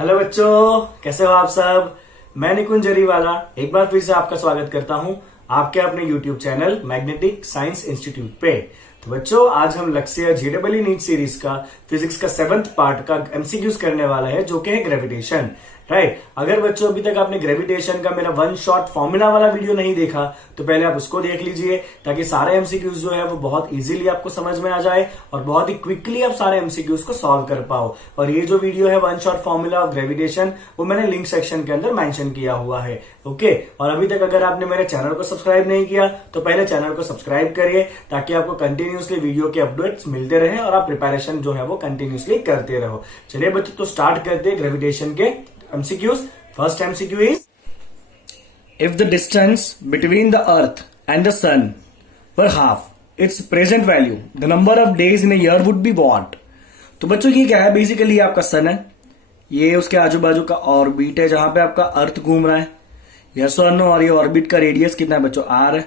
Hello बच्चों, कैसे हो आप सब। मैं निकुंज जरीवाला एक बार फिर से आपका स्वागत करता हूं आपके अपने YouTube channel magnetic science institute पे। तो बच्चों, आज हम लक्ष्य जेडबलई नीट सीरीज का फिजिक्स का 7th पार्ट का एमसीक्यूज करने वाला है, जो कि है ग्रेविटेशन। राइट। अगर बच्चों अभी तक आपने ग्रेविटेशन का मेरा वन शॉट फॉर्मूला वाला वीडियो नहीं देखा तो पहले आप उसको देख लीजिए, ताकि सारे एमसीक्यूज जो है वो बहुत इजीली आपको समझ में आ जाए और बहुत ही क्विकली आप सारे एमसीक्यूज को सॉल्व कर पाओ। और ये जो वीडियो है one shot formula of gravitation, वो मैंने लिंक सेक्शन के अंदर मेंशन किया हुआ है। ओके। और अभी तक अगर आपने मेरे चैनल को सब्सक्राइब नहीं किया तो पहले चैनल को सब्सक्राइब करिए, ताकि आपको कंटिन्यूसली वीडियो के अपडेट्स मिलते रहे और आप प्रिपरेशन जो है वो कंटिन्यूसली करते रहो। चलिए बच्चों, तो स्टार्ट करते हैं ग्रेविटेशन के MCQs. First MCQ is, if the distance between the earth and the sun were half its present value, the number of days in a year would be what? तो बच्चों ये क्या है, बेसिकली आपका सन है, ये उसके आजू बाजू का ऑर्बिट है जहां पे आपका अर्थ घूम रहा है, यस और नो, और ये ऑर्बिट का रेडियस कितना है बच्चों, आर है।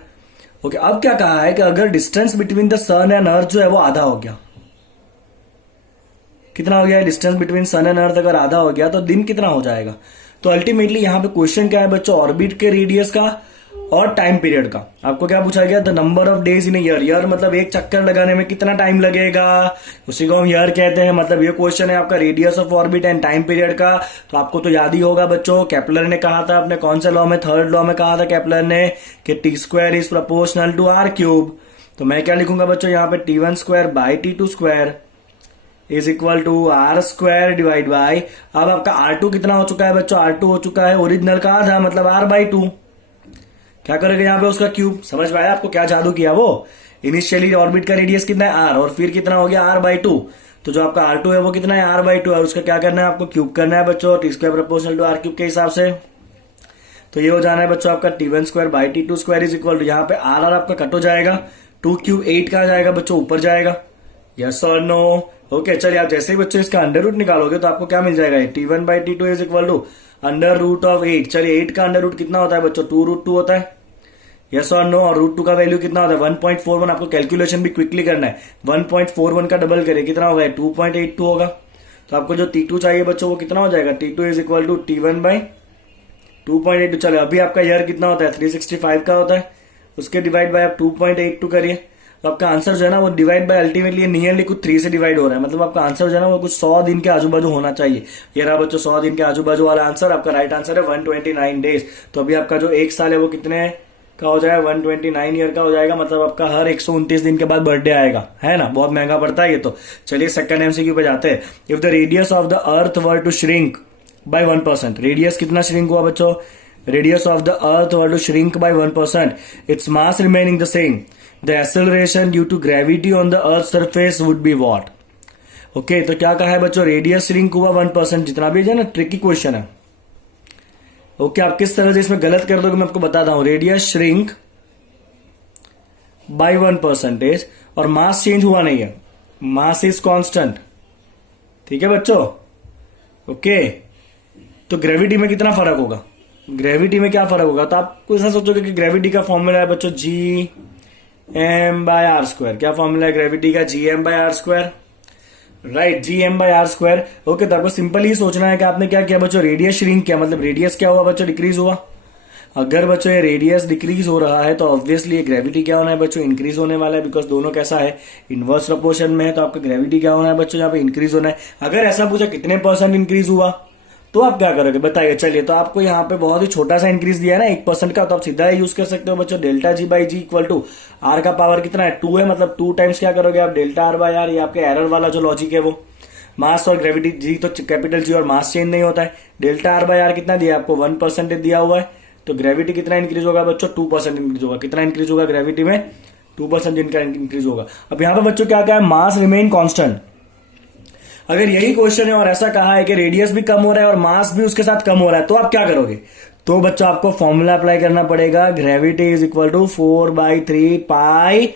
ओके, अब क्या कहा है कि अगर distance between the sun and earth जो है वो आधा हो गया, कितना हो गया distance between sun and earth, अगर आधा हो गया तो दिन कितना हो जाएगा। तो अल्टीमेटली यहाँ पे क्वेश्चन क्या है बच्चों, ऑर्बिट के रेडियस का और टाइम पीरियड का। आपको क्या पूछा गया, the number of days in year. Year मतलब एक चक्कर लगाने में कितना टाइम लगेगा, उसी को हम ईयर कहते हैं। मतलब ये क्वेश्चन है आपका radius of orbit and time period का। तो आपको तो याद ही होगा बच्चों, केपलर ने कहा था अपने कौन से लॉ में, थर्ड लॉ में कहा था केपलर ने कि T² is proportional to R³। तो मैं क्या लिखूंगा बच्चों यहाँ पे, T1² by T2² is equal to R² divide by, अब आपका R2 कितना हो चुका है बच्चों, R2 हो चुका है ओरिजिनल का आधा, मतलब R/2। क्या करेंगे यहाँ पे, उसका क्यूब। समझ में आया आपको क्या जादू किया वो। इनिशियली ऑर्बिट का रेडियस कितना है R, और फिर कितना हो गया R/2। तो जो आपका R2 है वो कितना है R/2, और उसका क्या करना है आपको, क्यूब करना है बच्चों, T² प्रोपोर्शनल टू R³ के हिसाब से। तो ये हो जाना है बच्चों आपका T1² by T2² is equal to, यहाँ पे R आपका कट हो जाएगा, 2³ 8 का आ जाएगा बच्चों, ऊपर जाएगा, यस और नो। ओके, चलिए आप जैसे ही बच्चों इसका अंडर रूट निकालोगे तो आपको क्या मिल जाएगा, T1 by T2 is equal to under root of 8। चलिए 8 का अंडर रूट कितना होता है बच्चों, 2√2 होता है, यस और नो। और √2 का वैल्यू कितना होता है 1.41। आपको कैलकुलेशन भी क्विकली करना है, 1.41 का डबल करें कितना होगा, 2.82 होगा। तो आपको जो T2 चाहिए बच्चों वो कितना हो जाएगा, T2 is equal to T1 by 2.82। चलो अभी आपका ईयर कितना होता है, 365 का होता है, उसके डिवाइड बाय आप 2.82 करिए। तो आपका आंसर जो है ना वो डिवाइड बाय अल्टीमेटली नियरली कुछ 3 से डिवाइड हो रहा है, मतलब आपका आंसर जो है ना वो कुछ 100 दिन के आजू बाजू होना चाहिए। ये रहा बच्चों 100 दिन के आजू बाजू वाला आंसर। आपका राइट आंसर है 129 डेज। तो अभी आपका जो एक साल है वो कितने का हो जाएगा, 129 ईयर का हो जाएगा, मतलब आपका हर 129 दिन के बाद बर्थडे आएगा, है ना। बहुत महंगा पड़ता है ये तो। चलिए सेकंड एमसीक्यू पे जाते हैं। If the radius of the earth were to shrink by 1%, radius कितना श्रिंक हुआ बच्चों, radius of the earth were to shrink by 1%, its mass remaining the same, the acceleration due to gravity on the earth surface would be what? Okay, तो क्या कहा है बच्चों, radius shrink हुआ 1%, जितना भी है ना, ट्रिकी क्वेश्चन है। ओके, आप किस तरह से इसमें गलत कर दोगे मैं आपको बताता हूं। रेडियस श्रिंक बाय 1%, और मास चेंज हुआ नहीं है, मास इज कांस्टेंट। ठीक है बच्चों। ओके, तो ग्रेविटी में कितना फर्क होगा, ग्रेविटी में क्या फर्क होगा, तो आप ऐसा सोचोगे कि ग्रेविटी का फॉर्मूला है बच्चों Gm/r²। क्या फॉर्मूला है ग्रेविटी का, Gm/r²। Right, Gm/r²। ओके, तो आपको सिंपल ही सोचना है कि आपने क्या किया बच्चों, रेडियस श्रिंक किया, मतलब रेडियस क्या हुआ बच्चों, डिक्रीज हुआ। अगर बच्चों ये रेडियस डिक्रीज हो रहा है तो ऑब्वियसली ये ग्रेविटी क्या होना है बच्चों, इंक्रीज होने वाला है, बिकॉज दोनों कैसा है, इनवर्स प्रोपोर्शन में है। तो आपका ग्रेविटी क्या होना है बच्चों, यहाँ पे इंक्रीज होना है। अगर ऐसा पूछा कितने % इंक्रीज हुआ तो आप क्या करोगे बताइए। चलिए, तो आपको यहाँ पे बहुत ही छोटा सा इंक्रीज दिया है ना 1% का, तो आप सीधा यूज कर सकते हो बच्चों, ΔG/G इक्वल टू R का पावर कितना है 2 है, मतलब 2 टाइम्स क्या करोगे आप, ΔR/R। ये आपके एरर वाला जो लॉजिक है वो, मास और ग्रेविटी, जी तो कैपिटल G और मास चेंज नहीं होता है। ΔR/R कितना दिया आपको, 1% दिया हुआ है। तो ग्रेविटी कितना इंक्रीज होगा बच्चों, 2% इंक्रीज होगा। कितना इंक्रीज होगा ग्रेविटी में, 2% जिनका इंक्रीज होगा। अब यहाँ पे बच्चों क्या कहा है, मास रिमेन कॉन्स्टेंट। अगर यही क्वेश्चन है और ऐसा कहा है कि रेडियस भी कम हो रहा है और मास भी उसके साथ कम हो रहा है, तो आप क्या करोगे, तो बच्चों आपको फॉर्मूला अप्लाई करना पड़ेगा, gravity is equal to 4/3 pi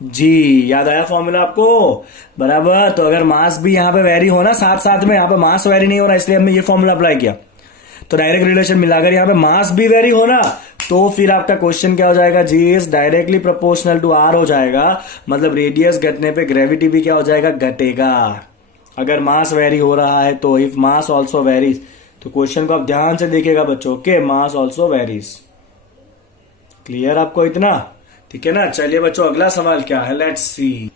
R⍴G। याद आया फॉर्मूला आपको, बराबर। तो अगर मास भी यहाँ पे वेरी हो ना साथ साथ में, यहाँ पे मास वेरी नहीं हो रहा, इसलिए हमने ये फॉर्मूला अप्लाई किया, तो डायरेक्ट रिलेशन मिला। अगर यहाँ पे मास भी वेरी हो ना तो फिर आपका क्वेश्चन क्या हो जाएगा, G is directly proportional to R हो जाएगा, मतलब रेडियस घटने पे ग्रेविटी भी क्या हो जाएगा, घटेगा। अगर मास वेरी हो रहा है तो इफ मास ऑल्सो वेरीज, तो क्वेश्चन को आप ध्यान से देखिएगा बच्चों। ओके, मास ऑल्सो वेरीज। क्लियर आपको इतना? ठीक है ना। चलिए बच्चों, अगला सवाल क्या है, लेट्स सी।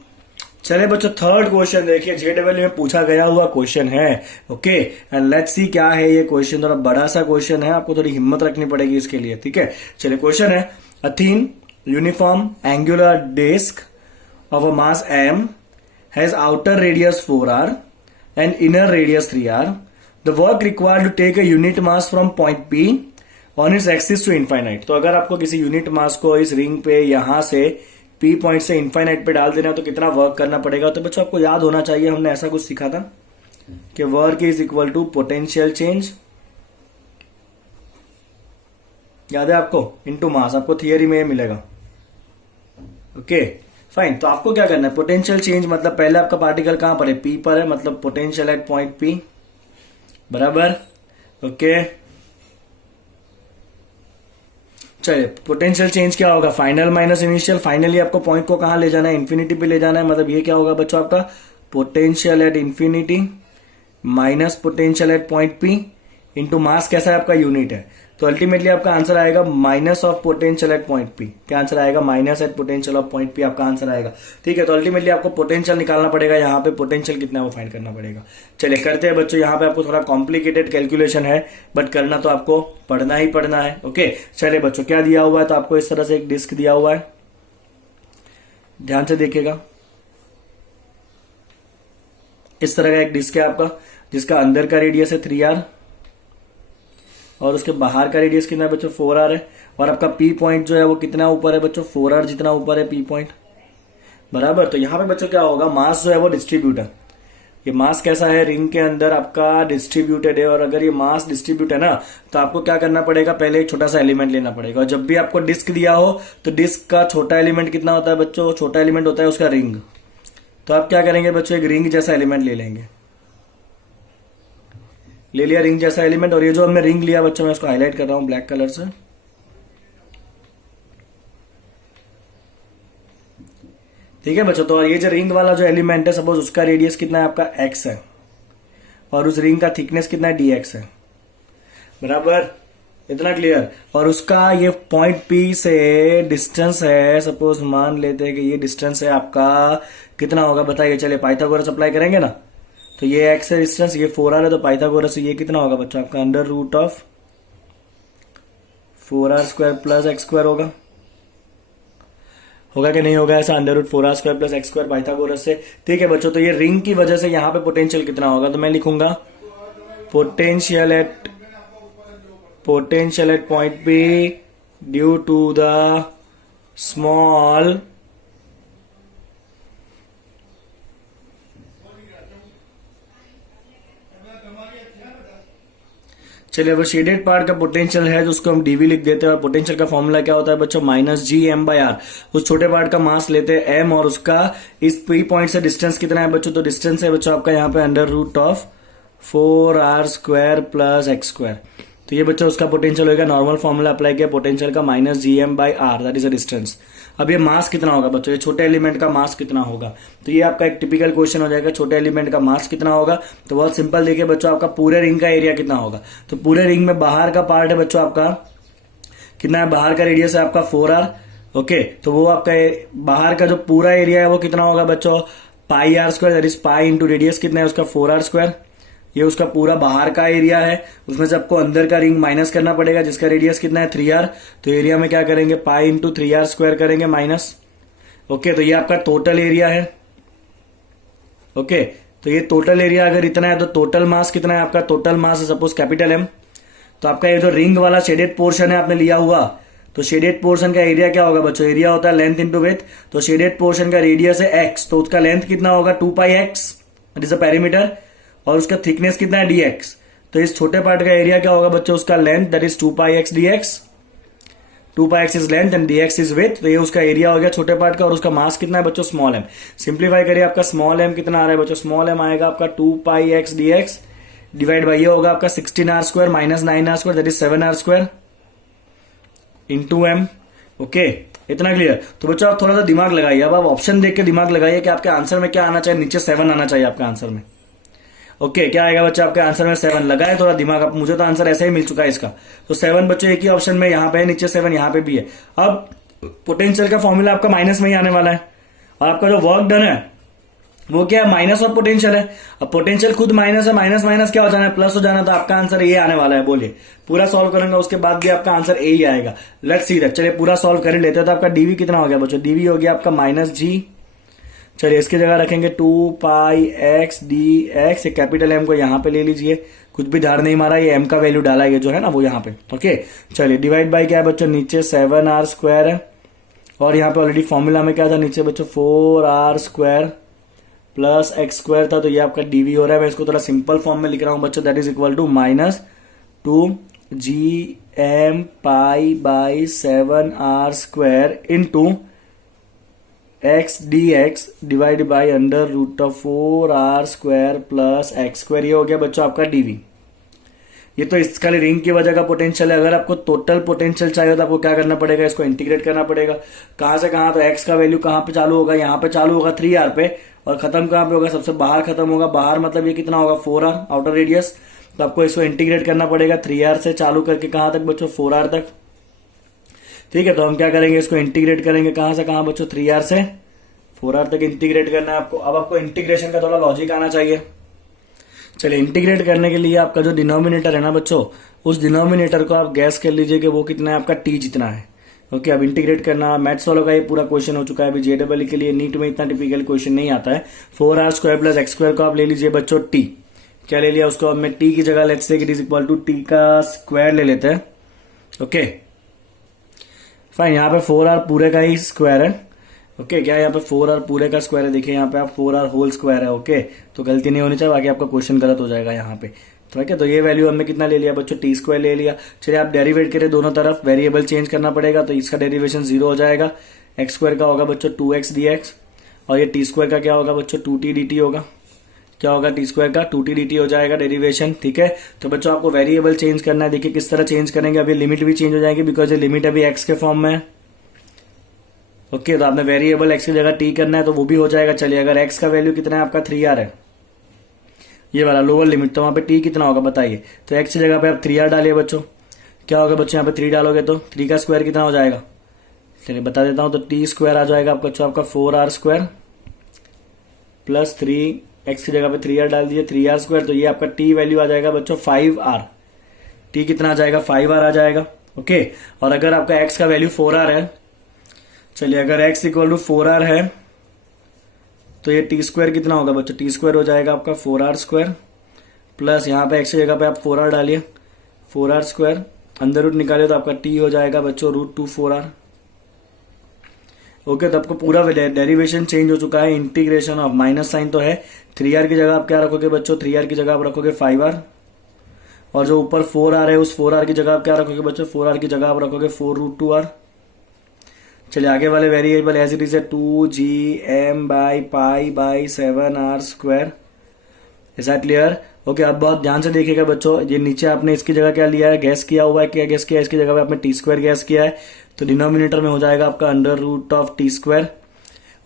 चलिए बच्चों, थर्ड क्वेश्चन देखिए, जेडब्ल्यू में पूछा गया हुआ क्वेश्चन है। ओके, एंड लेट्स सी क्या है ये क्वेश्चन। थोड़ा बड़ा सा क्वेश्चन है, आपको थोड़ी हिम्मत रखनी पड़ेगी इसके लिए। ठीक है, चलिए क्वेश्चन है, a thin uniform angular disc of a mass m has outer radius 4r and inner radius 3r. The work required to take a unit mass from point P on its axis to infinite. तो अगर आपको किसी unit mass को इस ring पे यहां से P point से इनफाइनाइट पे डाल देना है तो कितना वर्क करना पड़ेगा। तो बच्चों आपको याद होना चाहिए, हमने ऐसा कुछ सीखा था कि work is equal to potential change, याद है आपको, इनटू मास। आपको थियरी में मिलेगा। ओके फाइन, तो आपको क्या करना है, पोटेंशियल चेंज मतलब पहले आपका पार्टिकल कहां पर है, पी पर है, मतलब पोटेंशियल एट पॉइंट पी, बराबर। ओके, चलिए पोटेंशियल चेंज क्या होगा, फाइनल माइनस इनिशियल। फाइनली आपको पॉइंट को कहां ले जाना है, इन्फिनिटी पे ले जाना है, मतलब ये क्या होगा बच्चों आपका potential at infinity minus potential at point P into mass कैसा है आपका, यूनिट है। तो अल्टीमेटली आपका आंसर आएगा minus of potential at point P. क्या आंसर आएगा, minus at potential of point P आपका आंसर आएगा। ठीक है, तो अल्टीमेटली आपको पोटेंशियल निकालना पड़ेगा, यहाँ पे पोटेंशियल कितना है वो फाइंड करना पड़ेगा। चलिए करते हैं बच्चों, यहाँ पे आपको थोड़ा कॉम्प्लिकेटेड कैलकुलेशन है, बट करना तो आपको पढ़ना ही पढ़ना है। ओके चलिए बच्चों, क्या दिया हुआ है, तो आपको इस तरह से एक डिस्क दिया हुआ है, ध्यान से देखिएगा। इस तरह का एक डिस्क है आपका, जिसका अंदर का रेडियस है 3r और उसके बाहर का रेडियस कितना है बच्चों, 4r है। और आपका पी पॉइंट जो है वो कितना ऊपर है बच्चों, 4r जितना ऊपर है पी पॉइंट, बराबर। तो यहां पे बच्चों क्या होगा, मास जो है वो डिस्ट्रीब्यूट है। ये मास कैसा है, रिंग के अंदर आपका डिस्ट्रीब्यूटेड है। और अगर ये मास डिस्ट्रीब्यूट है ना, तो आपको क्या करना पड़ेगा, पहले एक छोटा सा एलिमेंट लेना पड़ेगा। और जब भी आपको डिस्क दिया हो तो डिस्क का छोटा एलिमेंट कितना होता है बच्चों, छोटा एलिमेंट होता है उसका रिंग। तो आप क्या करेंगे बच्चों, एक रिंग जैसा एलिमेंट ले लेंगे। ले लिया रिंग जैसा एलिमेंट, और ये जो हमने रिंग लिया बच्चों, मैं इसको हाईलाइट कर रहा हूं ब्लैक कलर से। ठीक है बच्चों, तो ये जो रिंग वाला जो एलिमेंट है, सपोज उसका रेडियस कितना है आपका x है, और उस रिंग का थिकनेस कितना है dx है, बराबर। इतना क्लियर। और उसका ये पॉइंट P से डिस्टेंस है, सपोज मान लेते हैं कि ये डिस्टेंस है आपका, कितना होगा बताइए। चलिए पाइथागोरस अप्लाई करेंगे ना, तो ये x है डिस्टेंस, ये 4r है, तो पाइथागोरस से ये कितना होगा बच्चों आपका, under root of 4r square plus x square होगा कि नहीं होगा ऐसा, under root 4r square plus x square Pythagoras से। ठीक है बच्चों, तो ये रिंग की वजह से यहाँ पे पोटेंशियल कितना होगा, तो मैं लिखूंगा potential at point P due to the small चलिए वो शेडेड पार्ट का पोटेंशियल है, जो उसको हम डीवी लिख देते हैं। और पोटेंशियल का फॉर्मूला क्या होता है बच्चों, minus G M by R. उस छोटे पार्ट का मास लेते हैं m, और उसका इस पी पॉइंट से डिस्टेंस कितना है बच्चों, तो डिस्टेंस है बच्चों आपका यहाँ पे under root of 4r square plus x square. तो ये बच्चों उसका पोटेंशियल होगा, नॉर्मल फॉर्मूला अप्लाई किया पोटेंशियल का, minus G M by R, that is a distance. अब ये मास कितना होगा बच्चों, ये छोटे एलिमेंट का मास कितना होगा, तो ये आपका एक टिपिकल क्वेश्चन हो जाएगा, छोटे एलिमेंट का मास कितना होगा। तो बहुत सिंपल, देखिए बच्चों आपका पूरे रिंग का एरिया कितना होगा, तो पूरे रिंग में बाहर का पार्ट है बच्चों आपका कितना है, बाहर का रेडियस है आपका 4r। ओके, तो वो आपका बाहर का जो पूरा एरिया है वो कितना होगा बच्चों, pi r square, that is pi into radius कितना है उसका 4r स्क्वायर। ये उसका पूरा बाहर का एरिया है, उसमें से आपको अंदर का रिंग माइनस करना पड़ेगा, जिसका रेडियस कितना है 3r। तो एरिया में क्या करेंगे, पाई इंटू 3r स्क्वायर करेंगे माइनस। ओके, तो ये आपका टोटल एरिया है। ओके, तो ये टोटल एरिया अगर इतना है, तो टोटल मास कितना है आपका, टोटल मास है सपोज कैपिटल M। तो आपका ये जो रिंग वाला शेडेड पोर्शन है आपने लिया हुआ, तो शेडेड पोर्शन का एरिया क्या होगा बच्चों, एरिया होता है लेंथ इंटू विड्थ। तो शेडेड पोर्शन का रेडियस है x, तो उसका लेंथ कितना होगा 2πx, that is a perimeter. और उसका थिकनेस कितना है dx। तो इस छोटे पार्ट का एरिया क्या होगा बच्चों, उसका length, that is 2πx dx। 2πx is length and dx is width. तो ये उसका एरिया हो गया छोटे पार्ट का। और उसका मास कितना है बच्चों, स्मॉल m। सिंप्लीफाई करिए, आपका स्मॉल m कितना आ रहा है बच्चों, स्मॉल m आएगा आपका 2πx dx डिवाइड बाई ये होगा आपका 16r square minus 9r square, that is 7r square into m। Okay, इतना क्लियर। तो बच्चों आप थोड़ा सा दिमाग लगाइए, अब आप ऑप्शन देख के दिमाग लगाइए कि आपके आंसर में क्या आना चाहिए, नीचे 7 आना चाहिए आपके आंसर में। ओके, क्या आएगा बच्चा आपके आंसर में 7 लगा है थोड़ा दिमाग, अब मुझे तो आंसर ऐसे ही मिल चुका है इसका। तो 7 बच्चों एक ही ऑप्शन में यहाँ पे है, नीचे 7 यहाँ पे भी है। अब पोटेंशियल का फॉर्मूला आपका माइनस में ही आने वाला है, और आपका जो वर्क डन है वो क्या है, माइनस ऑफ पोटेंशियल है। अब पोटेंशियल खुद माइनस है, माइनस माइनस क्या हो जाना है, प्लस हो जाना, तो आपका आंसर ए आने वाला है। बोलिए, पूरा सॉल्व करेंगे उसके बाद भी आपका आंसर ए ही आएगा। Let's see that. चलिए पूरा सॉल्व कर ही लेते हैं। तो आपका डीवी कितना हो गया बच्चों, डीवी हो गया आपका माइनस जी। चलिए इसकी जगह रखेंगे 2 pi x d x, capital M को यहाँ पे ले लीजिए, कुछ भी धार नहीं मारा, ये एम का वैल्यू डाला है जो है ना वो यहाँ पे। ओके, चलिए डिवाइड बाई क्या है बच्चों, नीचे 7r स्क्वायर है, और यहाँ पे ऑलरेडी फॉर्मूला में क्या था नीचे बच्चों, 4r square plus x square था, तो ये आपका डीवी हो रहा है। मैं इसको थोड़ा सिंपल फॉर्म में लिख रहा हूं बच्चों, that is equal to minus 2gm pi by 7r square into x d x divide by under root of 4r square plus x square. ये हो गया बच्चों आपका डीवी। ये तो इसका रिंग की वजह का पोटेंशियल है। अगर आपको टोटल पोटेंशियल चाहिए तो आपको क्या करना पड़ेगा, इसको इंटीग्रेट करना पड़ेगा। कहां से कहां, तो एक्स का वैल्यू कहां पे चालू होगा, यहाँ पे चालू होगा 3r पे, और खत्म कहां पे होगा, सबसे बाहर खत्म होगा। बाहर मतलब ये कितना होगा, 4r आउटर रेडियस। तो आपको इसको इंटीग्रेट करना पड़ेगा 3r से चालू करके कहां तक बच्चों, 4r तक। ठीक है, तो हम क्या करेंगे, इसको इंटीग्रेट करेंगे कहां से कहां बच्चों, 3r से 4r तक इंटीग्रेट करना है आपको। अब आपको इंटीग्रेशन का थोड़ा लॉजिक आना चाहिए। चलिए इंटीग्रेट करने के लिए आपका जो डिनोमिनेटर है ना बच्चों, उस डिनोमिनेटर को आप गैस कर लीजिए कि वो कितना है आपका, टी जितना है। ओके, अब इंटीग्रेट करना मैथ्स वालों का ये पूरा क्वेश्चन हो चुका है। अभी जेडबल के लिए नीट में इतना टिपिकल क्वेश्चन नहीं आता है। 4r square plus x square को आप ले लीजिए बच्चों टी। क्या ले लिया उसको, अब मैं टी की जगह let's say it is equal to t का स्क्वायर ले लेते हैं। ओके फाइन, यहाँ पे 4r पूरे का ही स्क्वायर है। ओके, क्या यहाँ पे 4r पूरे का स्क्वायर है, देखिए यहाँ पे आप 4r होल स्क्वायर है। ओके, तो गलती नहीं होनी चाहिए, बाकी आपका क्वेश्चन गलत हो जाएगा यहाँ पे। ठीक है, तो ये वैल्यू हमने कितना ले लिया बच्चों, टी स्क्वायर ले लिया। चलिए आप डेरिवेट करें दोनों तरफ, वेरिएबल चेंज करना पड़ेगा, तो इसका डेरिवेशन 0 हो जाएगा। एक्स स्क्वायर का होगा बच्चों 2x dx, और ये टी स्क्वायर का क्या होगा बच्चों, 2t dt होगा। क्या होगा, टी स्क्वायर का 2t dt हो जाएगा डेरिवेशन। ठीक है, तो बच्चों आपको वेरिएबल चेंज करना है। देखिए किस तरह चेंज करेंगे, अभी लिमिट भी चेंज हो जाएगी, बिकॉज ये लिमिट अभी एक्स के फॉर्म में है। ओके, तो आपने वेरिएबल एक्स की जगह टी करना है, तो वो भी हो जाएगा। चलिए अगर एक्स का वैल्यू कितना है आपका, 3r है, ये वाला लोअर लिमिट, तो वहां पे टी कितना होगा बताइए। तो एक्स की जगह पे आप 3r डालिए बच्चों। क्या होगा बच्चों, यहाँ पे 3 डालोगे तो 3 का स्क्वायर कितना हो जाएगा, चलिए बता देता हूं। तो टी स्क्वायर आ जाएगा आपका बच्चों आपका 4r स्क्वायर प्लस 3, एक्स की जगह पे 3r डाल दिए, 3r स्क्वायर। तो ये आपका टी वैल्यू आ जाएगा बच्चों 5r। टी कितना आ जाएगा, 5r आ जाएगा। ओके, और अगर आपका एक्स का वैल्यू 4r है, चलिए अगर x इक्वल टू 4r है, तो ये टी स्क्वायर कितना होगा बच्चों, टी स्क्वायर हो जाएगा आपका 4r स्क्वायर प्लस यहाँ पे x की जगह पे आप 4r डालिए, 4r स्क्वायर, अंदर रूट निकालिए तो आपका t हो जाएगा बच्चों √2 4r। ओके, तो आपको पूरा डेरिवेशन चेंज हो चुका है। इंटीग्रेशन ऑफ, माइनस साइन तो है, 3r की जगह आप क्या रखोगे बच्चों, 3r की जगह आप रखोगे 5r, और जो ऊपर 4r है उस 4r की जगह आप क्या रखोगे बच्चों, 4r की जगह आप रखोगे 4√2r। चलिए आगे वाले वेरिएबल एज इट इज है 2gm by pi by 7r square. Is that clear. Okay, अब बहुत ध्यान से देखिएगा बच्चों, ये नीचे आपने इसकी जगह क्या लिया है, गैस किया हुआ है, क्या गैस किया है, इसकी जगह पे आपने टी स्क्वायर गैस किया है, तो डिनोमिनेटर में हो जाएगा आपका under root of t square,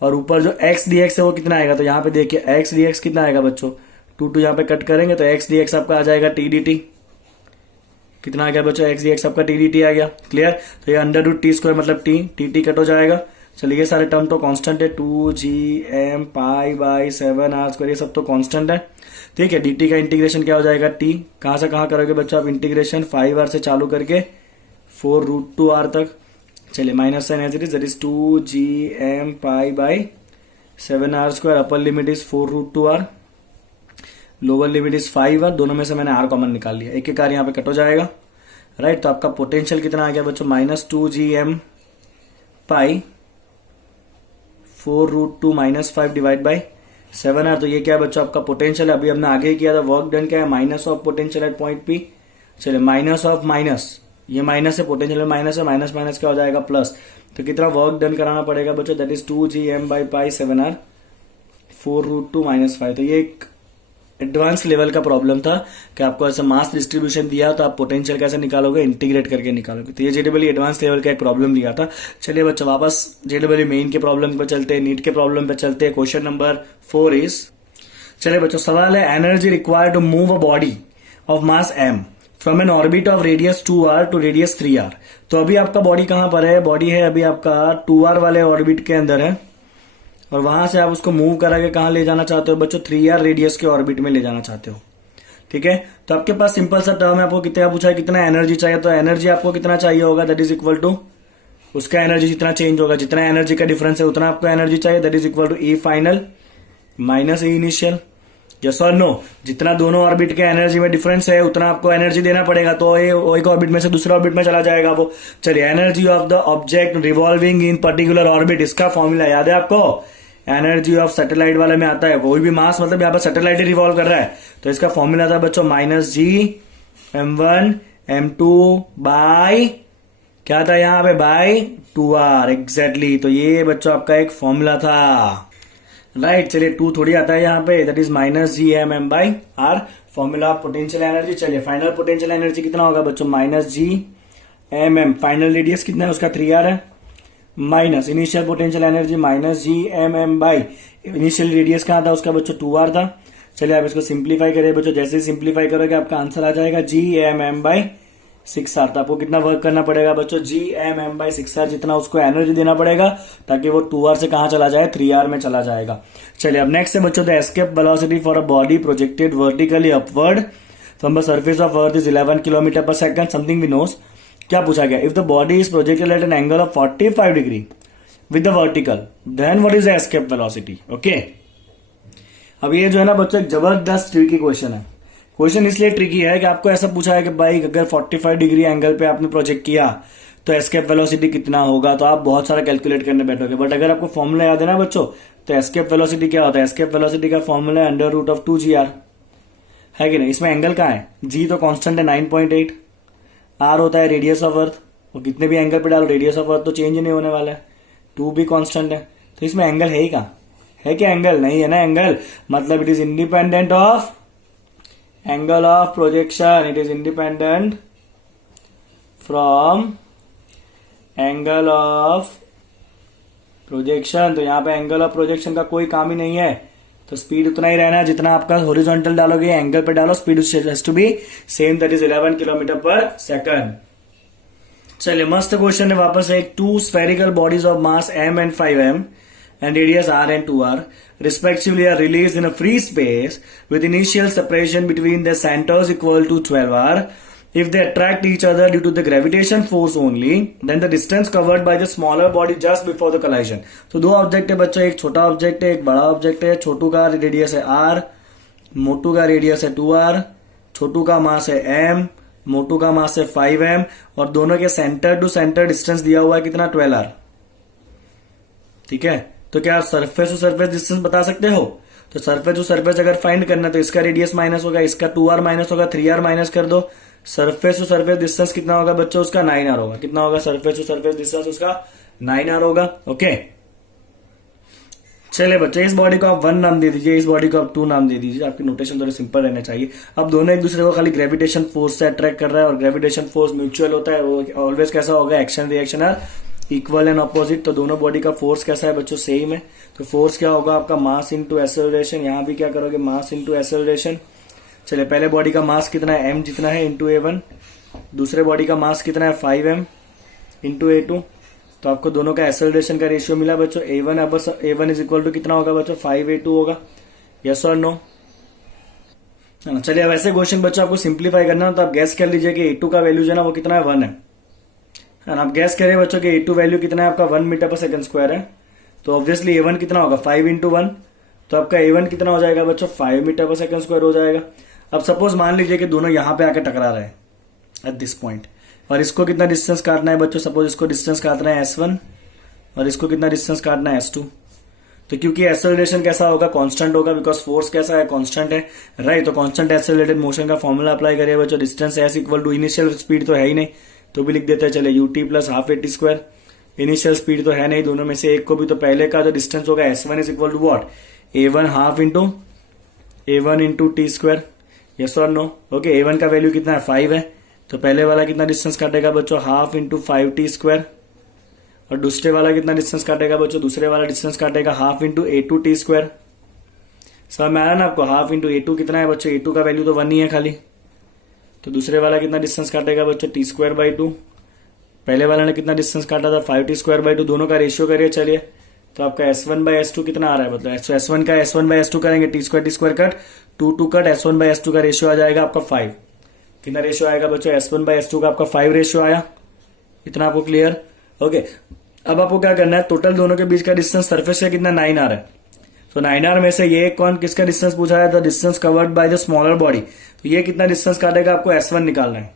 और ऊपर जो x dx है वो कितना आएगा, तो यहाँ पे देखिए x dx कितना आएगा बच्चों, 2 यहाँ पे कट करेंगे तो x dx आपका आ जाएगा टी dt। कितना आ गया बच्चों, x dx आपका टी dt आ गया। क्लियर, तो ये अंडर रूट टी स्क्वायर मतलब टी कट हो जाएगा। चलिए ये सारे टर्म तो कांस्टेंट है, 2gm pi by 7r square, ये सब तो कांस्टेंट है। ठीक है, dt का इंटीग्रेशन क्या हो जाएगा, t कहां से कहां करोगे बच्चों आप इंटीग्रेशन, 5r से चालू करके 4√2r तक। चलिए minus sign as it is, that is 2gm pi by 7r square, upper limit is 4√2r, lower limit is 5r, दोनों में से मैंने r कॉमन निकाल लिया, एक एक r यहाँ पे कट हो जाएगा। राइट, तो आपका पोटेंशियल कितना आ गया बच्चों, -2gm pi 4√2 -5 divide by 7r। तो ये क्या है बच्चों आपका पोटेंशियल है। अभी हमने आगे ही किया था, वर्क डन क्या है, minus of potential at point P. चलिए माइनस ऑफ माइनस, ये माइनस है, पोटेंशियल में माइनस है, माइनस माइनस क्या हो जाएगा प्लस। तो कितना वर्क डन कराना पड़ेगा बच्चों, that is 2gm by pi 7r 4√2 -5। तो ये एक एडवांस लेवल का प्रॉब्लम था कि आपको ऐसा मास डिस्ट्रीब्यूशन दिया तो आप पोटेंशियल कैसे निकालोगे, इंटीग्रेट करके निकालोगे। तो ये जेडबल एडवांस लेवल का एक प्रॉब्लम दिया था। चलिए बच्चों वापस जेडबल मेन के प्रॉब्लम पे चलते हैं, नीट के प्रॉब्लम पे चलते हैं। क्वेश्चन नंबर 4 इज, चलिए बच्चों, सवाल है energy required to move a body of mass m from an orbit of radius 2r to radius 3r। तो अभी आपका बॉडी कहां पर है? बॉडी है अभी आपका 2r वाले ऑर्बिट के अंदर है, और वहां से आप उसको मूव करा के कहां ले जाना चाहते हो बच्चों? 3r रेडियस के ऑर्बिट में ले जाना चाहते हो। ठीक है, तो आपके पास सिंपल सा टर्म है, आपको कितना पूछा है, कितना एनर्जी चाहिए, तो एनर्जी आपको कितना चाहिए होगा, दैट इज इक्वल टू उसका एनर्जी जितना चेंज होगा, जितना एनर्जी का डिफरेंस है उतना आपको एनर्जी चाहिए, that is equal to E final minus E initial. Yes और नो? जितना दोनों ऑर्बिट के एनर्जी में डिफरेंस है उतना आपको एनर्जी देना पड़ेगा, तो एक ऑर्बिट में से दूसरे ऑर्बिट में चला जाएगा वो। चलिए, energy of the object revolving in particular orbit, इसका फॉर्मूला याद है आपको? एनर्जी ऑफ सैटेलाइट वाले में आता है, कोई भी मास मतलब यहाँ पर सैटेलाइट ही रिवॉल्व कर रहा है, तो इसका फॉर्मूला था बच्चों -G m1 m2 बाय क्या था यहाँ पे? Bye 2r। एग्जैक्टली, तो ये बच्चों आपका एक फॉर्मूला था, राइट। चलिए 2 थोड़ी आता है यहाँ पे, that is -Gm/r, formula of potential energy. चलिए फाइनल पोटेंशियल एनर्जी कितना होगा बच्चों? -Gmm, फाइनल रेडियस कितना है उसका? 3r है, minus initial potential energy -Gmm/, initial radius कहाँ था उसका बच्चों? 2r था। चलिए आप इसको सिंप्लीफाई करिए बच्चों, जैसे ही सिंप्लीफाई करोगे आपका आंसर आ जाएगा Gmm/6r। तो आपको कितना वर्क करना पड़ेगा बच्चों? Gmm/6r जितना उसको एनर्जी देना पड़ेगा, ताकि वो 2r से कहां चला जाए? 3r में चला जाएगा। चलिए अब नेक्स्ट है बच्चों, the escape velocity for a body projected vertically upward from the surface of Earth is 11 kilometre per second, something we knows. क्या पूछा गया? If the body is projected at an angle of 45 degree with the vertical, then what is the escape velocity? Okay, अब ये जो है ना बच्चों एक जबरदस्त ट्रिकी क्वेश्चन है। क्वेश्चन इसलिए ट्रिकी है कि आपको ऐसा पूछा है कि भाई अगर 45 डिग्री एंगल पे आपने प्रोजेक्ट किया तो एस्केप वेलोसिटी कितना होगा, तो आप बहुत सारा कैलकुलेट करने बैठोगे। बट अगर आपको फॉर्मूला याद है ना बच्चों, तो एस्केप वेलोसिटी क्या होता है? एस्केप वेलोसिटी का फॉर्मूला है √2gr, है कि नहीं? इसमें एंगल कहाँ है? जी तो कांस्टेंट है 9.8, आर होता है रेडियस ऑफ अर्थ, और कितने भी एंगल पे डालो रेडियस ऑफ अर्थ तो चेंज नहीं होने वाला है, 2 भी कांस्टेंट है, तो इसमें एंगल है ही कहाँ? है क्या एंगल? नहीं है ना एंगल, मतलब it is independent of angle of projection, it is independent from angle of projection. तो यहां पे एंगल ऑफ प्रोजेक्शन का कोई काम ही नहीं है, तो स्पीड उतना ही रहना है जितना आपका हॉरिजॉन्टल डालोगे, एंगल पे डालो, speed has to be same, that is 11 kilometre per second. चलिए मस्त क्वेश्चन है वापस एक, 2 spherical bodies of mass m and 5m and radius r and 2r respectively are released in a free space with initial separation between their centers equal to 12r. If they attract each other due to the gravitation force only, then the distance covered by the smaller body just before the collision. तो दो object है बच्चों, एक छोटा object है, एक बड़ा object है। छोटू का रेडियस है r, मोटू का रेडियस है 2r, छोटू का मास है m, मोटू का मास है 5m, और दोनों के सेंटर टू सेंटर डिस्टेंस दिया हुआ है कितना? 12r। ठीक है, तो क्या आप सरफेस टू सरफेस डिस्टेंस बता सकते हो? तो सरफेस टू सरफेस अगर फाइंड करना है तो इसका रेडियस माइनस होगा, इसका 2r माइनस होगा, 3r माइनस कर दो, सरफेस टू सरफेस डिस्टेंस कितना होगा बच्चों? उसका 9r होगा। कितना होगा सरफेस टू सरफेस डिस्टेंस? उसका 9r होगा। ओके, चलिए बच्चे इस बॉडी को आप 1 नाम दे दीजिए, इस बॉडी को आप 2 नाम दे दीजिए, आपकी नोटेशन थोड़े सिंपल रहने चाहिए। अब दोनों एक दूसरे को खाली ग्रेविटेशन फोर्स से अट्रैक्ट कर रहा है, और ग्रेविटेशन फोर्स म्यूचुअल होता है, वो ऑलवेज कैसा होगा? Action reaction are equal and opposite. तो दोनों बॉडी का फोर्स कैसा है बच्चों? सेम है। तो फोर्स क्या होगा आपका? Mass into acceleration. यहां भी क्या करोगे? Mass into acceleration. चलिए पहले बॉडी का मास कितना है? m जितना है इंटू a1, दूसरे बॉडी का मास कितना है? 5m into a2। तो आपको दोनों का एक्सेलरेशन का रेशियो मिला बच्चों, a1 इज इक्वल टू कितना होगा बच्चों? 5a2 होगा। यस और नो? चलिए अब ऐसे क्वेश्चन बच्चों आपको सिंप्लीफाई करना है, तो आप गैस कर लीजिए कि a2 का वैल्यू जो है ना वो कितना है? 1 है। आप गैस करें बच्चों कि a2 वैल्यू कितना है आपका? 1 मीटर पर सेकंड स्क्वायर है। तो ऑब्वियसली a1 कितना होगा? 5 इंटू 1, तो आपका a1 कितना हो जाएगा बच्चों? 5 मीटर पर सेकंड स्क्वायर हो जाएगा। अब सपोज मान लीजिए कि दोनों यहां पे आके टकरा रहे हैं एट दिस पॉइंट, और इसको कितना डिस्टेंस काटना है बच्चों? सपोज इसको डिस्टेंस काटना है s1, और इसको कितना डिस्टेंस काटना है? s2। तो क्योंकि एक्सेलरेशन कैसा होगा? कांस्टेंट होगा, बिकॉज फोर्स कैसा है? कांस्टेंट है, राइट। तो कांस्टेंट एक्सेलरेटेड मोशन का फॉर्मूला अप्लाई करिए बच्चों, distance s equal to initial speed तो है ही नहीं, तो भी लिख देते हैं। चले ut plus half a2। Initial speed तो है नहीं दोनों में से एक को भी, तो पहले का जो डिस्टेंस होगा s1 is equal to what? a1 half into a1 into t square. Yes और नो? ओके, a1 का वैल्यू कितना है? 5 है, तो पहले वाला कितना डिस्टेंस काटेगा बच्चों? हाफ इंटू 5t स्क्वायर, और दूसरे वाला कितना डिस्टेंस काटेगा बच्चों? दूसरे वाला डिस्टेंस काटेगा हाफ इंटू a2t स्क्वायर। समझ में आ रहा है ना आपको। हाफ इंटू A2 कितना है बच्चों, A2 का वैल्यू तो 1 ही है खाली, तो दूसरे वाला कितना डिस्टेंस काटेगा बच्चों, t²/2। पहले वाले ने कितना डिस्टेंस काटा था, 5t²/2। दोनों का रेशियो करिए चलिए, तो आपका S1/S2 कितना आ रहा है, मतलब S1 का S1/S2 करेंगे, t² कट 2 कट S1/S2 का रेशियो आ जाएगा आपका 5। कितना रेशियो आएगा बच्चों, S1/S2 का आपका 5 रेशियो आया। इतना आपको क्लियर। ओके, अब आपको क्या करना है, टोटल दोनों के बीच का डिस्टेंस सरफेस का कितना 9 आ रहा है। तो 9R में से ये कौन किसका डिस्टेंस पूछा है, the distance covered by the smaller body. तो ये कितना डिस्टेंस काटेगा, आपको S1 निकालना है।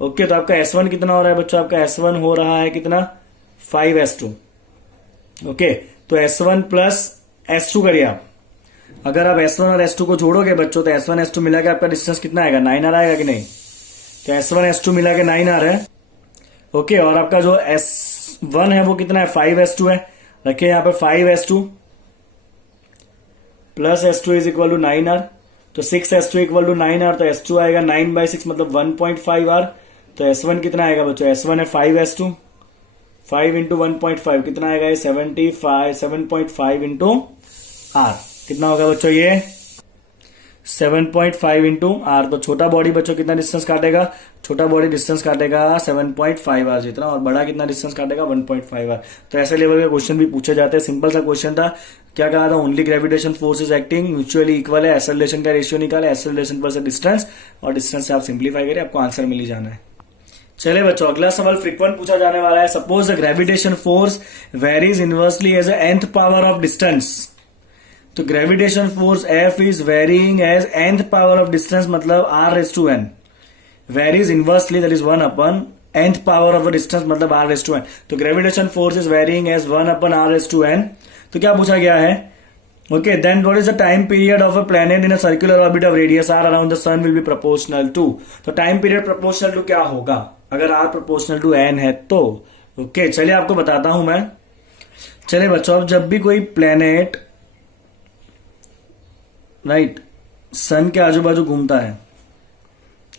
ओके, तो आपका S1 कितना हो रहा है बच्चों, आपका S1 हो रहा है कितना 5S2। ओके, तो S1 प्लस S2 करिए आप। अगर आप S1 और S2 को जोड़ोगे बच्चों, तो S1 S2 मिला के आपका डिस्टेंस कितना आएगा, 9R आएगा कि नहीं। तो S1 S2 मिला के 9R है। ओके, और आपका जो S1 है वो कितना है, 5S2 है। रखिए यहाँ पे 5S2 plus S2 is equal to 9R। तो 6S2 इक्वल टू 9R, तो S2 आएगा 9/6 मतलब 1.5R। तो S1 कितना आएगा बच्चों, S1 है 5S2, 5 इंटू 1.5 कितना आएगा ये 7.5 इंटू R। कितना होगा बच्चों ये 7.5 इंटू R। तो छोटा बॉडी बच्चों कितना डिस्टेंस काटेगा, छोटा बॉडी डिस्टेंस काटेगा 7.5R जितना, और बड़ा कितना डिस्टेंस काटेगा 1.5R। तो ऐसे लेवल के क्वेश्चन भी पूछे जाते हैं। सिंपल सा क्वेश्चन था, क्या कहा था, only gravitation force is acting mutually equal है, एक्सेलरेशन का रेशियो निकाला, एक्सेलरेशन पर से डिस्टेंस, और डिस्टेंस से आप सिंप्लीफाई करिए, आपको आंसर मिल ही जाना है। चलिए बच्चों, अगला सवाल फ्रीक्वेंट पूछा जाने वाला है। Suppose the gravitation force varies inversely as nth power of distance. तो gravitation force F is varying as nth power of distance, मतलब R⁻n varies inversely, that is 1/n nth power of distance मतलब R⁻n। तो gravitation force is varying as 1/r⁻n। तो क्या पूछा गया है, okay, then what is the time period of a planet in a circular orbit of radius r around the sun will be proportional to. तो time period proportional to क्या होगा, अगर r proportional to n है तो। Okay, चलिए आपको बताता हूं मैं। चलिए बच्चों, अब जब भी कोई प्लैनेट राइट सन के आजू बाजू घूमता है,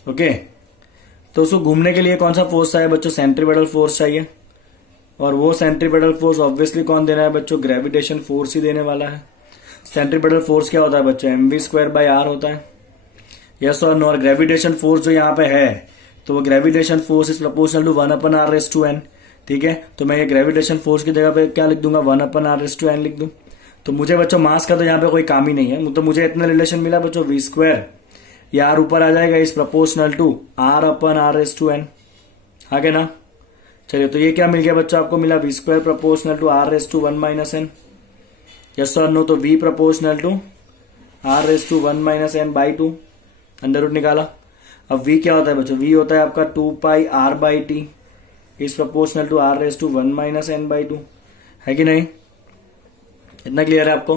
ओके, तो उसको घूमने के लिए कौन सा फोर्स चाहिए बच्चों, सेंट्रीपेटल फोर्स चाहिए। और वो सेंट्रीपेटल फोर्स ऑब्वियसली कौन देना है बच्चों, ग्रेविटेशन फोर्स ही देने वाला है। सेंट्रीपेटल फोर्स क्या होता है बच्चों, mv²/r होता है, यस और नो। और ग्रेविटेशन फोर्स जो यहाँ पे है, तो वो gravitation force is proportional to 1/r⁻n। ठीक है, तो मैं ये ग्रेविटेशन फोर्स की जगह पे क्या लिख दूंगा, 1/r⁻n लिख दूं। तो मुझे बच्चों मास का तो यहाँ पे कोई काम ही नहीं है, तो मुझे इतना रिलेशन मिला बच्चों v², ये r ऊपर आ जाएगा, इज प्रपोर्शनल टू r/r⁻n। आगे ना, चलिए, तो ये क्या मिल गया बच्चों, आपको मिला v² proportional to r⁻1 - n। Yes और नो, तो v proportional to r⁻1 - n/2, under root निकाला। अब v क्या होता है बच्चों, v होता है आपका 2πr/t is proportional to r⁻1 - n/2, है कि नहीं। इतना क्लियर है आपको।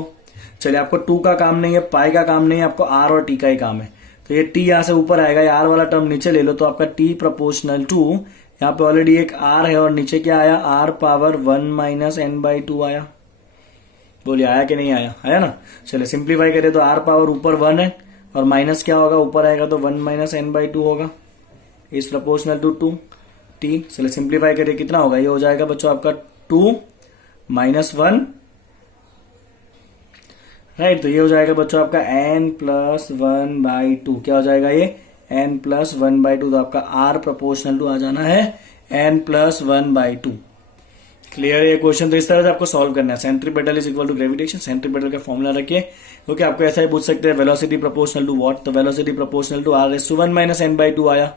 चलिए, आपको 2 का काम नहीं है, पाई का काम नहीं है, आपको r और t का ही काम है। तो ये t यहां से ऊपर आएगा, ये r वाला टर्म नीचे ले लो, तो आपका t प्रपोर्शनल टू, यहाँ पे ऑलरेडी एक r है और नीचे क्या आया, r⁻1 - n/2 आया। बोलिए आया कि नहीं आया, आया ना। चलिए सिंप्लीफाई करें तो r पावर ऊपर 1 है और माइनस क्या होगा, ऊपर आएगा तो 1 - n/2 होगा, इज प्रपोर्शनल टू 2t। चलिए सिंप्लीफाई करिए, कितना होगा, ये हो जाएगा बच्चों आपका 2 - 1, राइट। तो ये हो जाएगा बच्चों आपका n+1/2, क्या हो जाएगा ये n+1/2। तो आपका r प्रोपोर्शनल टू आ जाना है n+1/2। क्लियर है ये क्वेश्चन। तो इस तरह से आपको सॉल्व करना है। Centripetal is equal to gravitation, centripetal का फॉर्मूला रखिए। ओके, आपको ऐसा ही पूछ सकते हैं, वेलोसिटी प्रोपोर्शनल टू व्हाट, तो velocity proportional to r⁻1 - n/2 आया।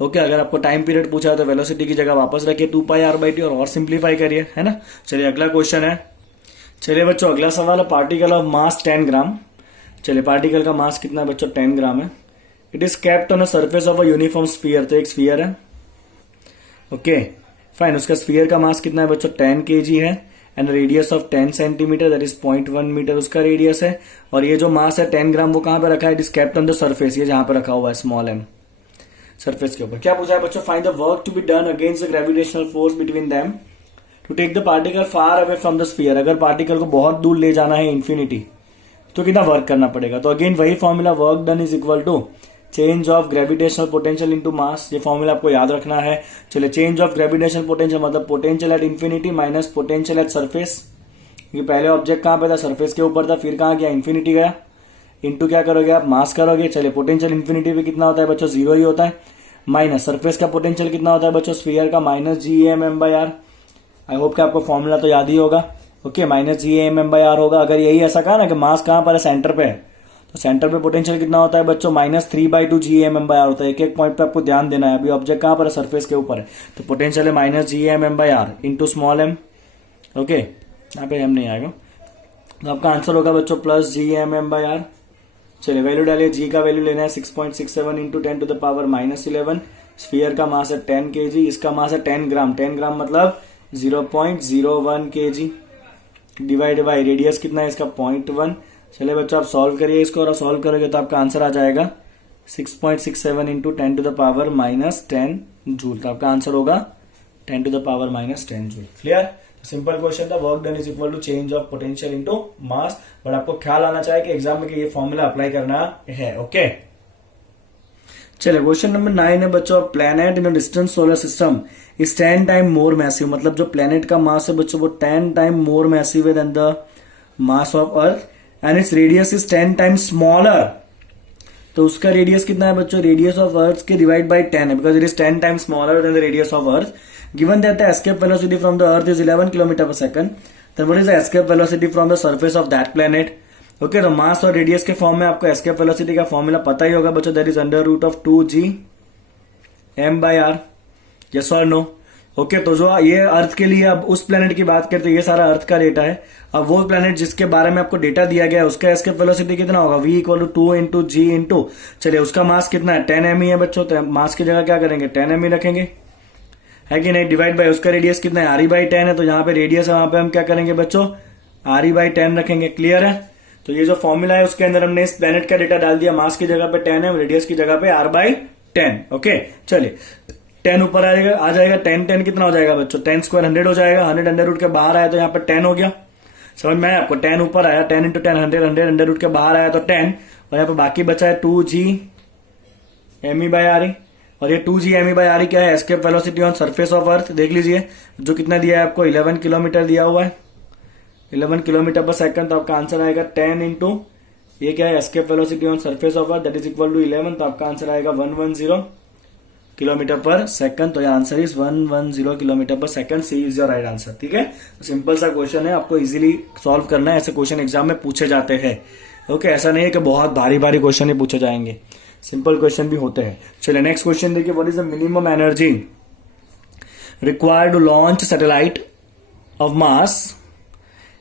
ओके, अगर आपको टाइम पीरियड पूछा है तो वेलोसिटी की जगह वापस रखिए 2πr/t और सिंप्लीफाई करिए, है ना। चलिए अगला क्वेश्चन है। चलिए बच्चों, अगला सवाल है, पार्टिकल ऑफ मास 10 ग्राम। चलिए, पार्टिकल का मास कितना है बच्चों, 10 ग्राम है। It is kept on a surface of a uniform sphere, तो एक स्फीयर है। ओके फाइन, उसका स्फीयर का मास कितना है बच्चों, 10 kg है and radius of 10 centimetre, that is 0.1 metre उसका रेडियस है। और ये जो मास है 10 ग्राम, वो कहां पे रखा है, it is kept on the surface, ये जहां पे रखा हुआ है स्मॉल m, सरफेस के ऊपर। क्या पूछा है बच्चों, find the work to be done against the gravitational force between them to take the particle far away from the sphere. अगर पार्टिकल को बहुत दूर ले जाना है इन्फिनिटी, तो कितना वर्क करना पड़ेगा। तो अगेन वही formula, work done is equal to change of gravitational potential into mass. ये फॉर्मूला आपको याद रखना है। चलिए, चेंज ऑफ ग्रेविटेशनल पोटेंशियल मतलब potential at infinity minus potential at surface. ये पहले ऑब्जेक्ट कहां पे था, सरफेस के ऊपर था, फिर कहां गया, इन्फिनिटी गया। इंटू क्या करोगे आप, मास करोगे। चलिए पोटेंशियल इन्फिनिटी पे कितना होता है बच्चों, 0 ही होता है। माइनस सरफेस का पोटेंशियल कितना होता है बच्चों, स्फीयर का, माइनस GAM/r। आई होप कि आपको फॉर्मूला तो याद ही होगा। ओके, माइनस GAM/r होगा। अगर यही ऐसा कहा ना कि मास कहां पर है, सेंटर पे है, तो सेंटर पे पोटेंशियल कितना होता है बच्चों, -3/2 GAM/r होता है। एक एक पॉइंट पे आपको ध्यान देना है। अभी ऑब्जेक्ट कहां पर है, सरफेस के ऊपर है, तो पोटेंशियल है -GAM/r into small m। Okay, यहाँ पे m नहीं आएगा, तो आपका आंसर होगा बच्चों +GAM/r। चलिए वैल्यू डालिए, g का वैल्यू लेना है 6.67 इंटू 10⁻11। स्फीयर का मास है 10 kg, इसका मास है 10 ग्राम। 10 ग्राम मतलब 0.01 kg डिवाइड बाई रेडियस कितना है इसका, 0.1। चलिए बच्चों आप सॉल्व करिए इसको, और सॉल्व करोगे तो आपका आंसर आ जाएगा 6.67 इंटू 10⁻10 जूल। तो आपका आंसर होगा 10⁻10 जूल। क्लियर? सिंपल क्वेश्चन था, work done is equal to change of potential into mass. But आपको ख्याल आना चाहिए कि एग्जाम में कि ये फॉर्मूला अप्लाई करना है। ओके, चलिए क्वेश्चन नंबर 9 है बच्चों, planet in distant solar system is 10 time more massive. मतलब जो प्लैनेट का मास है बच्चों वो 10 time more massive than the mass of Earth and its radius is 10 time smaller. तो उसका रेडियस कितना है बच्चों, रेडियस ऑफ अर्थ के डिवाइड बाई 10 है, because it is 10 time smaller than the radius of earth. Given that the escape velocity from the earth is 11 kilometre per second, then what is the escape velocity from the surface of that planet. Okay, तो mass और radius के form में आपको escape velocity का formula पता ही होगा बच्चों, that is √2gm/r। Yes और नो? ओके, तो जो ये अर्थ के लिए, अब उस प्लेनेट की बात करते हैं, ये सारा अर्थ का डेटा है। अब वो प्लेनेट जिसके बारे में आपको डेटा दिया गया है उसका एस्केप वेलोसिटी कितना होगा, v = 2 इंटू जी इंटू, चलिए उसका मास कितना है, 10 m है बच्चों। तो मास की जगह क्या करेंगे, 10 m रखेंगे, है कि नहीं। डिवाइड बाय उसका रेडियस कितना है, r/10 है, तो यहाँ पे रेडियस है, वहां पे हम क्या करेंगे बच्चों, r/10 रखेंगे। क्लियर है? तो ये जो फॉर्मूला है उसके अंदर हमने इस प्लेनेट का डेटा डाल दिया, मास की जगह पे 10 है, रेडियस की जगह पे r/10। ओके, चलिए 10 ऊपर आ जाएगा 10 कितना हो जाएगा बच्चों, 10 स्क्वायर 100 हो जाएगा। 100 अंडर रूट के बाहर आया तो यहाँ पे 10 हो गया। समझ में आया आपको? 10 ऊपर आया, 10 इंटू 10 100, 100 अंडर रूट के बाहर आया तो 10, और यहाँ पे बाकी बचा है 2gme/r। और ये 2gme/r क्या है, escape velocity on surface of अर्थ। देख लीजिए जो कितना दिया है आपको, 11 किलोमीटर दिया हुआ है, 11 किलोमीटर पर सेकंड। तो आपका आंसर आएगा 10 इंटू ये क्या है, escape velocity on surface of Earth, that is equal to 11। तो आपका आंसर आएगा 110 किलोमीटर पर सेकंड। तो ये answer is 110 kilometre per second. C is your right answer. ठीक है, तो सिंपल सा क्वेश्चन है, आपको इजीली सॉल्व करना है। ऐसे क्वेश्चन एग्जाम में पूछे जाते हैं। ओके, ऐसा नहीं है कि बहुत भारी भारी क्वेश्चन ही पूछे जाएंगे, सिंपल क्वेश्चन भी होते हैं। चलिए नेक्स्ट क्वेश्चन देखिए, what is the minimum energy required to launch satellite of mass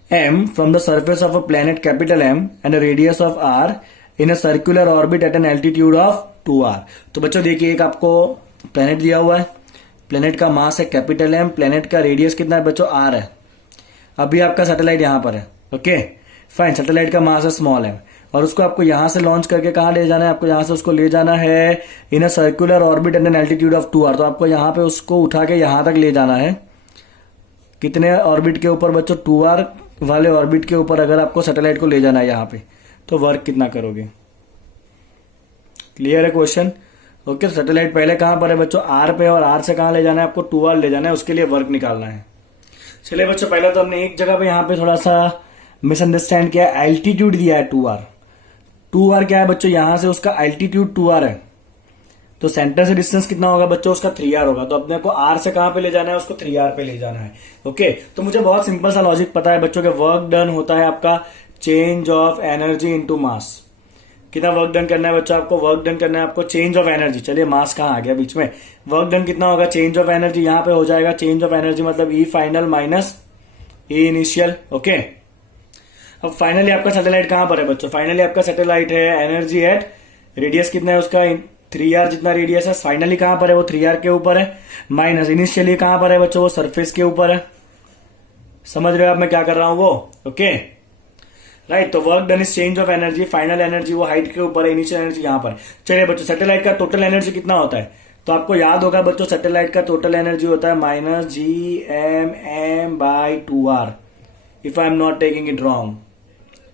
m from the surface of a planet capital M and a radius of r in a circular orbit at an altitude of 2r। तो बच्चों देखिए, एक आपको planet दिया हुआ है, planet का mass है कैपिटल M, प्लेनेट का रेडियस कितना है बच्चों, r है। अभी आपका सैटेलाइट यहां पर है। ओके फाइन, सैटेलाइट का मास है स्मॉल m, और उसको आपको यहां से लॉन्च करके कहां ले जाना है, आपको यहां से उसको ले जाना है in a circular orbit at an altitude of 2r। तो आपको यहां पे उसको उठा के यहां तक ले जाना है। कितने ऑर्बिट के ऊपर बच्चों, 2r वाले ऑर्बिट के ऊपर अगर आपको सैटेलाइट को ले जाना है यहाँ पे, तो वर्क कितना करोगे। क्लियर है क्वेश्चन? ओके, सैटेलाइट पहले कहां पर है बच्चों, आर पे, और आर से कहां ले जाना है आपको, 2r ले जाना है, उसके लिए वर्क निकालना है। चलिए बच्चों, पहले तो हमने एक जगह पे यहाँ पे थोड़ा सा मिसअंडरस्टैंड किया, एल्टीट्यूड दिया है 2r। 2r क्या है बच्चों, यहां से उसका एल्टीट्यूड 2r है, तो सेंटर से डिस्टेंस कितना होगा बच्चों, उसका 3r होगा। तो अपने को r से कहां पे ले जाना है, उसको 3r पे ले जाना है। ओके, तो मुझे बहुत सिंपल सा लॉजिक पता है बच्चों के, वर्क डन होता है आपका change of energy into mass. कितना वर्क डन करना है बच्चों आपको, वर्क डन करना है आपको चेंज ऑफ एनर्जी। चलिए मास कहां आ गया बीच में, वर्क डन कितना होगा, चेंज ऑफ एनर्जी यहां पे हो जाएगा, चेंज ऑफ एनर्जी मतलब E final minus E initial. Okay, अब फाइनली आपका सैटेलाइट कहां पर है बच्चों, फाइनली आपका सैटेलाइट है एनर्जी एट, रेडियस कितना है उसका, 3r जितना रेडियस है। फाइनली कहां पर है वो, 3r के ऊपर है, माइनस इनिशियली कहां पर है बच्चों, वो सरफेस के ऊपर है। समझ रहे हो आप मैं क्या कर रहा हूं वो? ओके राइट, तो work done is change of energy, final energy वो हाइट के ऊपर है, इनिशियल एनर्जी यहां पर। चलिए बच्चों, सैटेलाइट का टोटल एनर्जी कितना होता है, तो आपको याद होगा बच्चों, सैटेलाइट का टोटल एनर्जी होता है -GMM/2r, if I am not taking it wrong,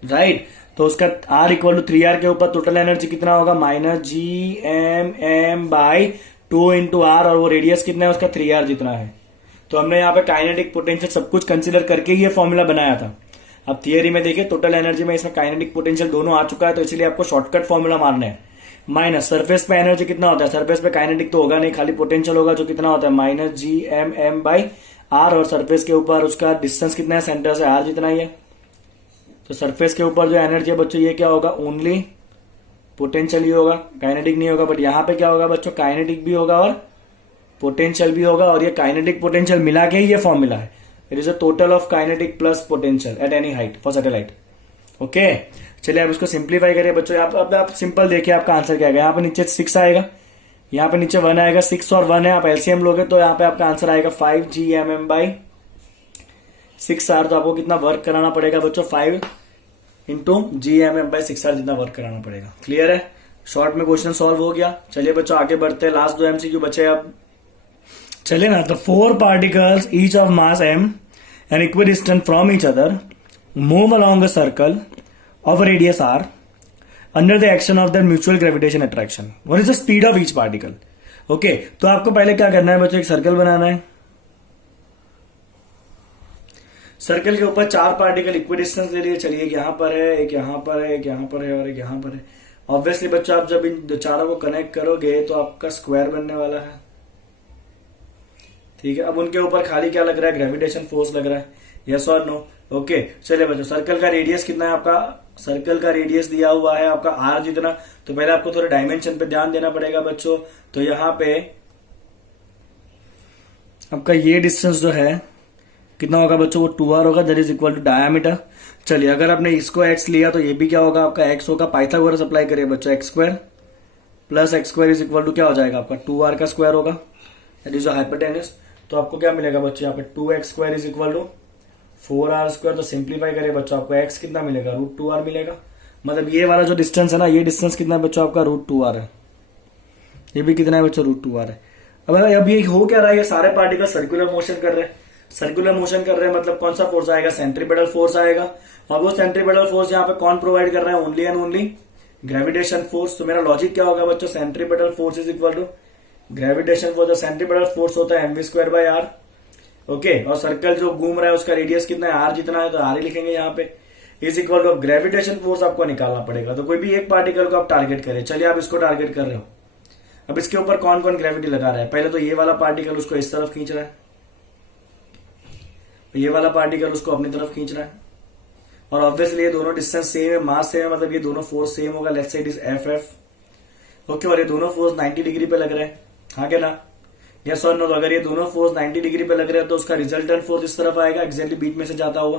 right. तो उसका r = 3r के ऊपर टोटल एनर्जी कितना होगा, -GMM/2 इंटू r, और वो रेडियस कितना है उसका, 3r जितना है। तो हमने यहाँ पे काइनेटिक पोटेंशियल सब कुछ कंसिडर करके ये फॉर्मूला बनाया था। अब थियरी में देखिए टोटल एनर्जी में इसमें काइनेटिक पोटेंशियल दोनों आ चुका है, तो इसलिए आपको शॉर्टकट फॉर्मूला मारना है। माइनस सरफेस पे एनर्जी कितना होता है, सरफेस पे काइनेटिक तो होगा नहीं, खाली पोटेंशियल होगा, जो कितना होता है minus G M m by R, और सरफेस के ऊपर उसका डिस्टेंस कितना है सेंटर से, आर जितना ही है। तो सरफेस के ऊपर जो एनर्जी है बच्चों ये क्या होगा, ओनली पोटेंशियल ही होगा, काइनेटिक नहीं होगा। बट यहाँ पे क्या होगा बच्चों, काइनेटिक भी होगा और पोटेंशियल भी होगा, और ये काइनेटिक पोटेंशियल मिला के ही ये फॉर्मूला है। It is a total of kinetic plus potential at any height for satellite. Okay, चलिए आप इसको सिंप्लीफाई करिए बच्चों। अब आप सिंपल देखिए आपका आंसर क्या आएगा। यहाँ पे नीचे 6 आएगा, यहाँ पे नीचे 1 आएगा, 6 और 1 है, आप एलसीएम लोगे तो यहाँ पे आपका आंसर आएगा 5 GMM बाई 6R। तो आपको कितना वर्क कराना पड़ेगा बच्चों, 5 इंटू GMM बाई 6R जितना वर्क कराना पड़ेगा। क्लियर है, शॉर्ट में क्वेश्चन सॉल्व हो गया। चलिए बच्चों आगे बढ़ते हैं, लास्ट 2 MCQ बचे अब। चलिए ना, तो 4 particles each of mass m and equidistant from each other move along a circle of a radius r under the action of their mutual gravitation attraction. What is the speed of each particle? Okay, तो आपको पहले क्या करना है बच्चों, एक circle बनाना है। Circle के ऊपर 4 पार्टिकल इक्विडिस्टेंस ले लिए। चलिए एक यहां पर है, एक यहां पर है, एक यहां पर है और एक यहां पर है। ऑब्वियसली बच्चों आप जब इन चारों को कनेक्ट करोगे तो आपका स्क्वायर बनने वाला है। ठीक है, अब उनके ऊपर खाली क्या लग रहा है, ग्रेविटेशन फोर्स लग रहा है। यस और नो? ओके, चलिए बच्चों सर्कल का रेडियस कितना है आपका, सर्कल का रेडियस दिया हुआ है आपका आर जितना। तो पहले आपको थोड़ा डायमेंशन पे ध्यान देना पड़ेगा बच्चों। तो यहां पे आपका ये डिस्टेंस जो है कितना होगा बच्चों, वो 2R होगा, that is equal to diameter. चलिए अगर आपने इसको x लिया तो ये भी क्या होगा आपका x होगा। पाइथागोरस अप्लाई करिए बच्चों, x square plus x square is equal to क्या हो जाएगा आपका 2R का स्क्वायर होगा, दैट इज हाइपोटेनस। तो आपको क्या मिलेगा बच्चों, यहाँ पे 2x square is equal to 4R square. तो सिंप्लीफाई करिए बच्चों, आपको x कितना मिलेगा, √2R मिलेगा। मतलब ये वाला जो डिस्टेंस है ना, ये डिस्टेंस कितना है बच्चों आपका √2R है। ये भी कितना है बच्चों, √2R है। अब ये हो क्या रहा है, ये सारे पार्टिकल सर्कुलर मोशन कर रहे हैं। सर्कुलर मोशन कर रहे हैं मतलब कौन सा फोर्स आएगा, सेंट्रीपेटल फोर्स आएगा। और वो सेंट्रीपेटल फोर्स यहाँ पे कौन प्रोवाइड कर रहा है, only and only gravitation force. तो मेरा लॉजिक क्या होगा बच्चों, centripetal force is equal to gravitation force. जो सेंट्रीपेटल फोर्स होता है mv²/r। ओके, और सर्कल जो घूम रहा है उसका रेडियस कितना है, आर जितना है, तो आर ही लिखेंगे यहाँ पे। Is equal to gravitation force आपको निकालना पड़ेगा। तो कोई भी एक पार्टिकल को आप टारगेट करें। चलिए आप इसको टारगेट कर रहे हो, अब इसके ऊपर कौन कौन ग्रेविटी लगा रहा है। पहले तो ये वाला पार्टिकल उसको इस तरफ खींच रहा है, ये वाला पार्टिकल उसको अपनी तरफ खींच रहा है, और ऑब्वियसली ये दोनों डिस्टेंस सेम है, मास सेम है, मतलब ये दोनों फोर्स सेम होगा। Let's say it is FF। Okay, और ये दोनों फोर्स 90 डिग्री पे लग रहे हैं, हाँ क्या ना, यस और नो? तो अगर ये दोनों फोर्स 90 डिग्री पे लग रहे हैं तो उसका रिजल्टेंट फोर्स इस तरफ आएगा, एक्जैक्टली बीच में से जाता हुआ।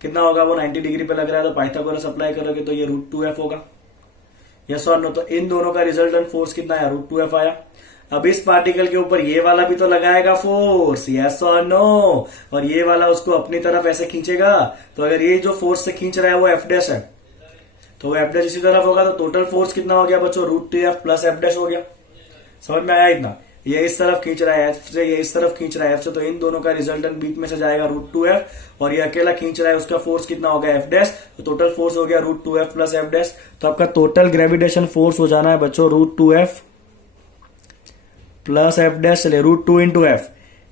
कितना होगा वो, 90 डिग्री पे लग रहा है, तो पाइथागोरस अप्लाई करोगे तो ये √2F होगा। यस और नो? तो इन दोनों का रिजल्टेंट फोर्स कितना है, √2F आया। अब इस पार्टिकल के ऊपर ये वाला भी तो लगाएगा फोर्स, यस और नो? और ये वाला उसको अपनी तरफ ऐसे खींचेगा। तो अगर ये जो फोर्स से खींच रहा है वो F' है, तो वो F' इसी तरफ होगा। तो टोटल फोर्स कितना हो गया बच्चों, √2F प्लस F' हो गया। समझ में आया इतना? ये इस तरफ खींच रहा है F से, ये इस तरफ खींच रहा है F से, तो इन दोनों का रिजल्टेंट बीच में से जाएगा √2F, और ये अकेला खींच रहा है, उसका फोर्स कितना होगा F'। तो टोटल फोर्स हो गया √2F प्लस F'। तो आपका टोटल ग्रेविटेशन फोर्स हो जाना है बच्चों √2F प्लस F'। चलिए √2 इंटू F,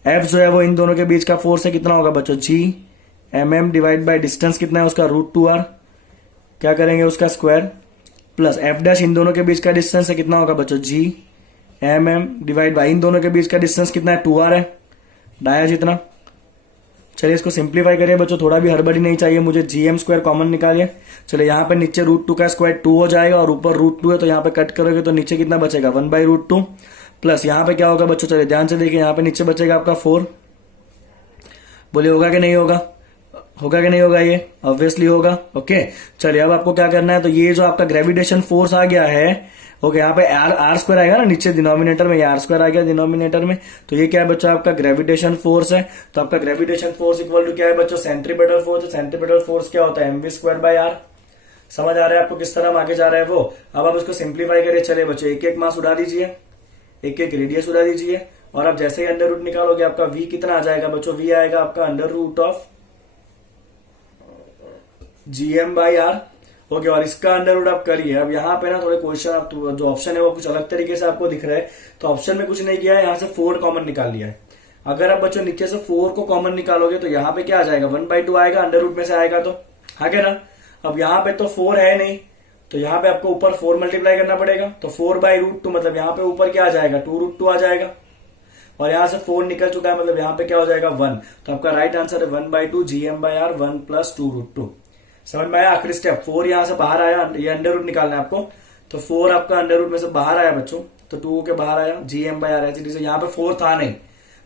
F जो है वो इन दोनों के बीच का फोर्स है, कितना होगा बच्चों GMM डिवाइड बाय डिस्टेंस कितना है उसका √2R, क्या करेंगे उसका स्क्वायर, प्लस F' इन दोनों के बीच का डिस्टेंस है, कितना होगा बच्चों GMM डिवाइड बाय इन दोनों के बीच का डिस्टेंस कितना है 2R है, डाया जितना। चलिए इसको सिंप्लीफाई करिए बच्चों, थोड़ा भी हड़बड़ी नहीं चाहिए मुझे। GM² कॉमन निकालिए। चलिए यहाँ पे नीचे √2 का स्क्वायर 2 हो जाएगा, और ऊपर √2 है, तो यहाँ पे कट करोगे तो नीचे कितना बचेगा 1/√2, प्लस यहाँ पे क्या होगा बच्चों, चलिए ध्यान से देखिए, यहाँ पे नीचे बचेगा आपका 4। बोलिए होगा कि नहीं होगा, होगा कि नहीं होगा, ये ऑब्वियसली होगा। ओके, चलिए अब आपको क्या करना है, तो ये जो आपका ग्रेविटेशन फोर्स आ गया है, ओके, यहाँ पे R स्क्वायर आएगा ना नीचे डिनोमिनेटर में, ये R स्क्वायर आ गया डिनोमिनेटर में, तो ये क्या है बच्चों आपका ग्रेविटेशन फोर्स है। तो आपका ग्रेविटेशन फोर्स इक्वल टू क्या है बच्चों, सेंट्रीपेटल फोर्स। सेंट्रीपेटल फोर्स क्या होता है, mv²/r। समझ आ रहा है आपको किस तरह हम आगे जा रहे हैं वो। अब आप इसको सिंप्लीफाई करिए। चलिए बच्चों एक एक मास उड़ा दीजिए, एक एक रेडियस उड़ा दीजिए, और आप जैसे ही अंडर रूट निकालोगे आपका v कितना आ जाएगा बच्चों, v आएगा आपका √ऑफ GM/r। ओके, और इसका अंडर रूट आप करिए। अब यहाँ पे ना थोड़े क्वेश्चन, आप जो ऑप्शन है वो कुछ अलग तरीके से आपको दिख रहा है, तो ऑप्शन में कुछ नहीं किया है, यहाँ से 4 कॉमन निकाल लिया है। अगर आप बच्चों नीचे से 4 को कॉमन निकालोगे तो यहाँ पे क्या आ जाएगा, 1/2 आएगा, अंडर रूट में से आएगा तो आगे ना। अब यहाँ पे तो 4 है नहीं, तो यहाँ पे आपको ऊपर 4 मल्टीप्लाई करना पड़ेगा, तो 4/√2 मतलब यहाँ पे ऊपर क्या आ जाएगा, 2√2 आ जाएगा, और यहां से 4 निकल चुका है, मतलब यहाँ पे क्या हो जाएगा 1। तो आपका राइट आंसर है 1/2 GM/R 1 + 2√2। समझ में आया। आखिरी स्टेप 4 यहां से बाहर आया, ये अंडर रूट निकालना है आपको, तो 4 आपका अंडर रूट में से बाहर आया बच्चों, तो 2 के बाहर आया, GM/R ऐसे यहाँ पे 4 था नहीं,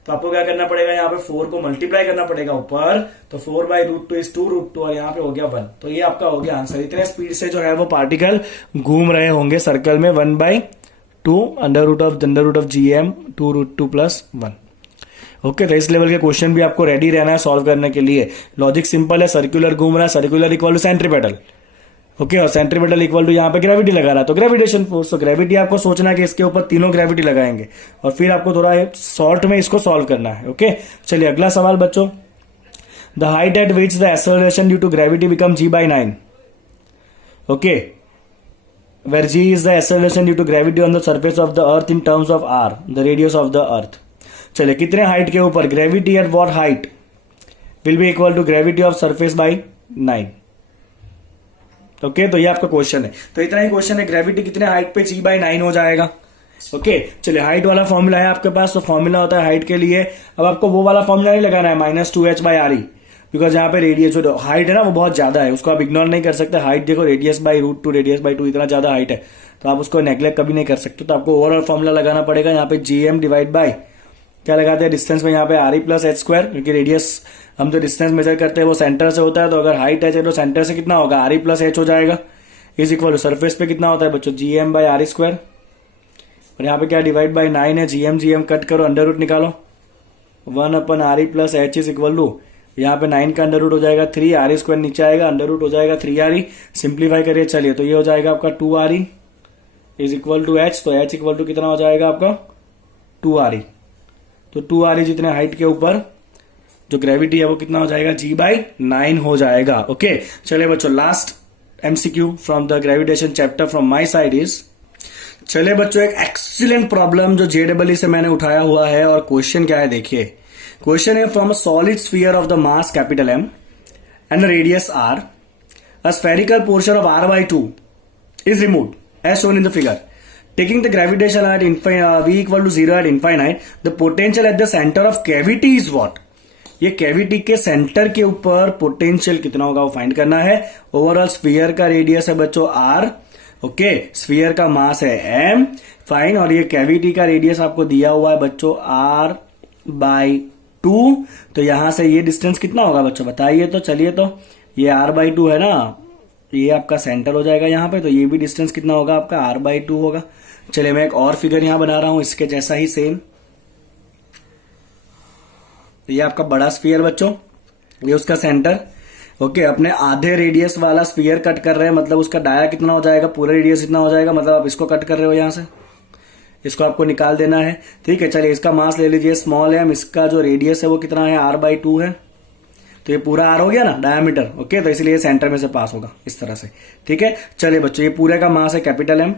तो आपको क्या करना पड़ेगा, यहाँ पे 4 को मल्टीप्लाई करना पड़ेगा ऊपर, तो 4/√2 = 2√2 और यहाँ पे हो गया 1। तो ये आपका हो गया आंसर। इतने स्पीड से जो है वो पार्टिकल घूम रहे होंगे सर्कल में, 1/2 under root of GM 2√2 + 1। Okay, तो इस लेवल के क्वेश्चन भी आपको रेडी रहना है सॉल्व करने के लिए। लॉजिक सिंपल है, सर्कुलर घूम रहा है, circular equal to centripetal. Okay, और सेंट्रीपेटल इक्वल टू यहाँ पे ग्रेविटी लगा रहा है, तो ग्रेविटेशन फोर्स, तो ग्रेविटी आपको सोचना है कि इसके ऊपर तीनों ग्रेविटी लगाएंगे और फिर आपको थोड़ा शॉर्ट में इसको सॉल्व करना है। ओके, चलिए अगला सवाल बच्चों, the height at which the acceleration due to gravity become G/9। Okay, where G is the acceleration due to gravity on the surface of the earth in terms of R, the radius of the earth। चलिए कितने height के ऊपर, gravity at what height will be equal to gravity of surface by 9। Okay, तो ये आपका question है, तो इतना ही क्वेश्चन है, ग्रेविटी कितने हाइट पे G/9 हो जाएगा। ओके, चलिए हाइट वाला फॉर्मूला है आपके पास, तो फॉर्मूला होता है हाइट के लिए, अब आपको वो वाला फॉर्मूला नहीं लगाना है -2h/RE, बिकॉज यहाँ पे रेडियस जो हाइट है ना वो बहुत ज्यादा है, उसको आप इग्नोर नहीं कर सकते। हाइट देखो रेडियस/√2 इतना ज्यादा हाइट है, तो आप उसको नेग्लेक्ट कभी नहीं कर सकते, तो आपको ओवरऑल फॉर्मूला लगाना पड़ेगा। यहाँ पे GM डिवाइड बाय क्या लगाते हैं डिस्टेंस में, यहाँ पे RE + h², क्योंकि रेडियस हम जो डिस्टेंस मेजर करते हैं वो सेंटर से होता है, तो अगर हाइट h है तो सेंटर से कितना होगा, RE + h हो जाएगा, इज इक्वल टू सरफेस पे कितना होता है बच्चों, GM/RE², और यहाँ पे क्या डिवाइड बाय 9 है, GM कट करो, अंडर रूट निकालो, 1/RE + h is equal to, यहाँ पे 9 का अंडर रूट हो जाएगा 3, RE² नीचे आएगा, अंडर रूट हो जाएगा 3RE, सिंप्लीफाई करिए, चलिए तो ये हो जाएगा आपका 2RE is equal to h, तो h इक्वल टू कितना हो जाएगा आपका 2RE, तो 2RE जितने हाइट के ऊपर जो ग्रेविटी है वो कितना हो जाएगा, G/9 हो जाएगा। ओके, चलिए बच्चों last MCQ from the gravitation chapter from my side is, चलिए बच्चों एक एक्सीलेंट प्रॉब्लम जो JEE से मैंने उठाया हुआ है, और क्वेश्चन क्या है देखिए, क्वेश्चन है from a solid sphere of the mass M and radius R, a spherical portion of R/2 is removed as shown in the figure. Taking the gravitation at V = 0 at infinite, the potential at the center of cavity is what? ये cavity के centre के ऊपर potential कितना होगा वो find करना है। Overall sphere का रेडियस है बच्चों R, ओके, स्फीयर का मास है M, फाइन, और ये कैविटी का रेडियस आपको दिया हुआ है बच्चों R/2, तो यहां से ये डिस्टेंस कितना होगा बच्चों बताइए तो। चलिए तो ये R/2 है ना, ये आपका सेंटर हो जाएगा यहाँ पे, तो ये भी डिस्टेंस कितना होगा आपका R/2 होगा। चलिए मैं एक और फिगर यहां बना रहा हूं इसके जैसा ही सेम, ये आपका बड़ा स्फीयर बच्चों, ये उसका सेंटर। ओके, अपने आधे रेडियस वाला स्फीयर कट कर रहे हैं, मतलब उसका डाया कितना हो जाएगा, पूरा रेडियस कितना हो जाएगा, मतलब आप इसको कट कर रहे हो यहां से, इसको आपको निकाल देना है। ठीक है, चलिए इसका मास ले लीजिए स्मॉल m, इसका जो रेडियस है वो कितना है R/2 है, तो ये पूरा R हो गया ना डायमीटर। ओके, तो इसलिए सेंटर में से पास होगा इस तरह से। ठीक है, चलिए बच्चों ये पूरे का मास है M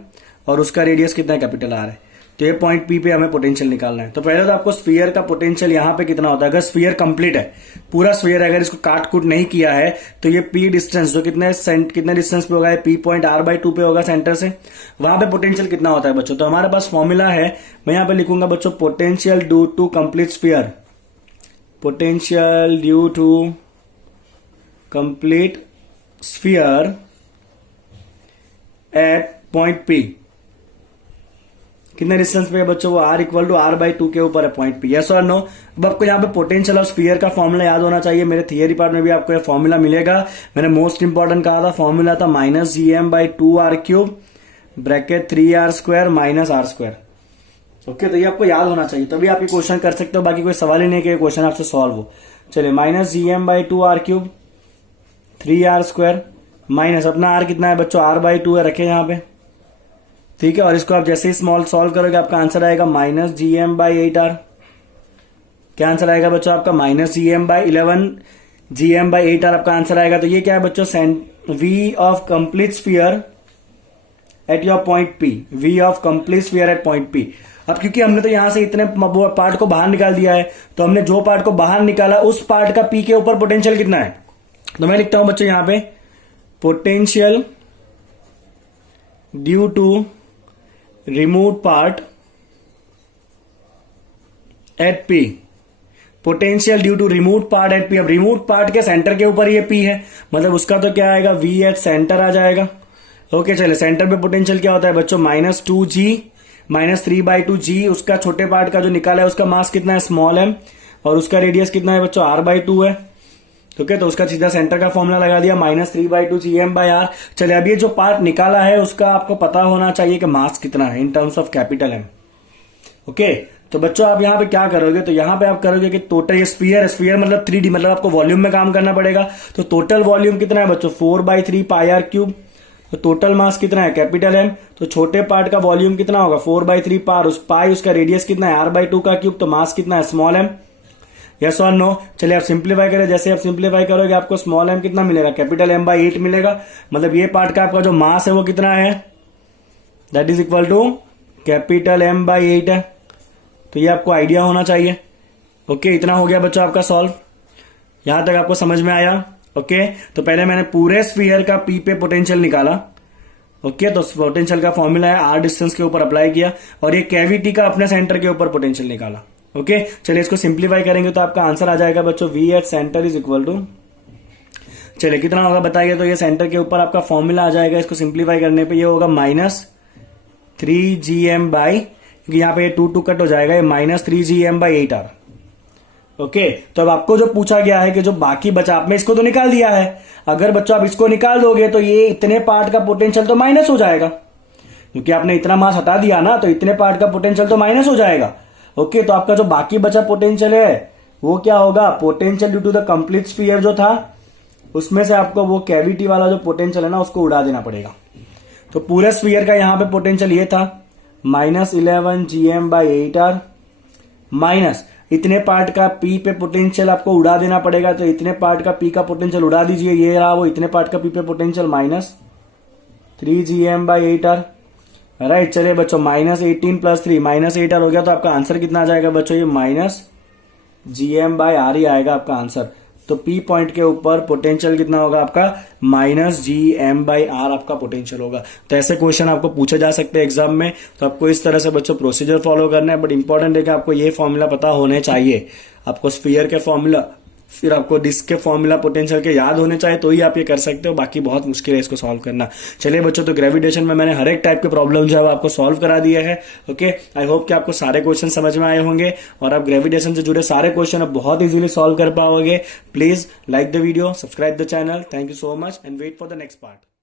और उसका रेडियस कितना है R है, तो ये पॉइंट P पे हमें पोटेंशियल निकालना है। तो पहले तो आपको स्फीयर का पोटेंशियल यहाँ पे कितना होता है, अगर स्फीयर कंप्लीट है, पूरा स्फीयर अगर इसको काट कूट नहीं किया है, तो ये P डिस्टेंस जो कितने डिस्टेंस पे होगा, P पॉइंट R/2 पे होगा सेंटर से, वहां पे पोटेंशियल कितना होता है बच्चों। तो हमारे पास फॉर्मूला है, मैं यहाँ पे लिखूंगा बच्चों potential due to complete sphere, potential due to complete sphere at point P, कितने डिस्टेंस पे है बच्चों वो R = R/2 के ऊपर है पॉइंट P, यस और नो। अब आपको यहाँ पे पोटेंशियल ऑफ स्फीयर का फॉर्मूला याद होना चाहिए, मेरे थियरी पार्ट में भी आपको ये फॉर्मूला मिलेगा, मैंने मोस्ट इंपॉर्टेंट कहा था, फॉर्मूला था -GM/2R³ bracket 3R² - R²। Okay, तो ये आपको याद होना चाहिए, तभी आप ये क्वेश्चन कर सकते हो, बाकी कोई सवाल ही नहीं कि क्वेश्चन आपसे सॉल्व हो। चलिए -GM/2R³ 3R² माइनस अपना R कितना है बच्चों R/2 है, रखे यहाँ पे। ठीक है, और इसको आप जैसे ही स्मॉल सॉल्व करोगे आपका आंसर आएगा -GM/8R। क्या आंसर आएगा बच्चों आपका -GM/11 GM/8R आपका आंसर आएगा। तो ये क्या है बच्चों, V of complete sphere at your point P, V of complete sphere at point P. अब क्योंकि हमने तो यहां से इतने पार्ट को बाहर निकाल दिया है, तो हमने जो पार्ट को बाहर निकाला उस पार्ट का पी के ऊपर पोटेंशियल कितना है, तो मैं लिखता हूं बच्चों यहां पे potential due to remove part at P, potential due to remove part at P. अब रिमूव पार्ट के सेंटर के ऊपर ये पी है, मतलब उसका तो क्या आएगा, वी एट सेंटर आ जाएगा। ओके चले, सेंटर पे पोटेंशियल क्या होता है बच्चों, -2g -3/2g। उसका छोटे पार्ट का जो निकाला है उसका मास कितना है, स्मॉल m, और उसका रेडियस कितना है बच्चों, r/2 है। ओके, तो उसका सीधा सेंटर का फॉर्मूला लगा दिया, -3/2gm/r। चले, अब ये जो पार्ट निकाला है उसका आपको पता होना चाहिए कि मास कितना है in terms of capital M। Okay, तो बच्चों आप यहां पे क्या करोगे, तो यहां पे आप करोगे कि टोटल ये स्फीयर मतलब 3D, मतलब आपको वॉल्यूम में काम करना पड़ेगा। तो टोटल वॉल्यूम कितना है बच्चों, 4/3πr³। तो टोटल मास कितना है, कैपिटल M। तो छोटे पार्ट का वॉल्यूम कितना होगा, 4/3 पार, उस पाई उसका रेडियस कितना है, r/2 का क्यूब। तो मास कितना है, स्मॉल m। यस और नो। चलिए आप सिंप्लीफाई करें, जैसे आप सिंप्लीफाई करोगे आपको स्मॉल m कितना मिलेगा, कैपिटल M/8 मिलेगा। मतलब ये पार्ट का आपका जो मास है वो कितना है, that is equal to capital M/8 है। तो ये आपको आइडिया होना चाहिए। ओके, इतना हो गया बच्चों आपका सॉल्व, यहां तक आपको समझ में आया। ओके, तो पहले मैंने पूरे स्फीयर का पी पे पोटेंशियल निकाला। ओके, तो पोटेंशियल का फॉर्मूला है, आर डिस्टेंस के ऊपर अप्लाई किया, और ये कैविटी का अपने सेंटर के ऊपर पोटेंशियल निकाला। ओके, चलिए इसको सिंप्लीफाई करेंगे तो आपका आंसर आ जाएगा बच्चों, V at centre is equal to, चलिए कितना होगा बताइए। तो ये सेंटर के ऊपर आपका फॉर्मूला आ जाएगा, इसको सिंप्लीफाई करने पे ये होगा -3gm बाई, क्योंकि यहाँ पे 2 कट हो जाएगा, ये -3gm/8r। ओके, तो अब आपको जो पूछा गया है कि जो बाकी बचा, आपने इसको तो निकाल दिया है, अगर बच्चों आप इसको निकाल दोगे तो ये इतने पार्ट का पोटेंशियल तो माइनस हो जाएगा, क्योंकि आपने इतना मास हटा दिया ना, तो इतने पार्ट का पोटेंशियल तो माइनस हो जाएगा। ओके, तो आपका जो बाकी बचा पोटेंशियल है वो क्या होगा, potential due to the complete sphere जो था उसमें से आपको वो कैविटी वाला जो पोटेंशियल है ना उसको उड़ा देना पड़ेगा। तो पूरे स्फीयर का यहां पे पोटेंशियल ये था -11gm/8r, माइनस इतने पार्ट का पी पे पोटेंशियल आपको उड़ा देना पड़ेगा। तो इतने पार्ट का पी का पोटेंशियल उड़ा दीजिए, ये रहा वो इतने पार्ट का पी पे पोटेंशियल -3gm/8r। राइट, चलिए बच्चों, -18 + 3 -8r हो गया। तो आपका आंसर कितना आ जाएगा बच्चों, ये -gm/r ही आएगा आपका आंसर। तो पी पॉइंट के ऊपर पोटेंशियल कितना होगा आपका, -gm/r आपका पोटेंशियल होगा। तो ऐसे क्वेश्चन आपको पूछे जा सकते हैं एग्जाम में। तो आपको इस तरह से बच्चों प्रोसीजर फॉलो करना है, बट इंपॉर्टेंट है कि आपको ये फॉर्मूला पता होने चाहिए। आपको स्फीयर के फॉर्मूला, फिर आपको डिस्क के फॉर्मूला पोटेंशियल के याद होने चाहिए, तो ही आप ये कर सकते हो, बाकी बहुत मुश्किल है इसको सॉल्व करना। चलिए बच्चों, तो ग्रेविटेशन में मैंने हर एक टाइप के प्रॉब्लम जो है आपको सॉल्व करा दिया है। ओके, आई होप कि आपको सारे क्वेश्चन समझ में आए होंगे और आप ग्रेविटेशन से जुड़े सारे क्वेश्चन अब बहुत इजीली सॉल्व कर पाओगे। Please like the video, subscribe the channel. Thank you so much and wait for the next part.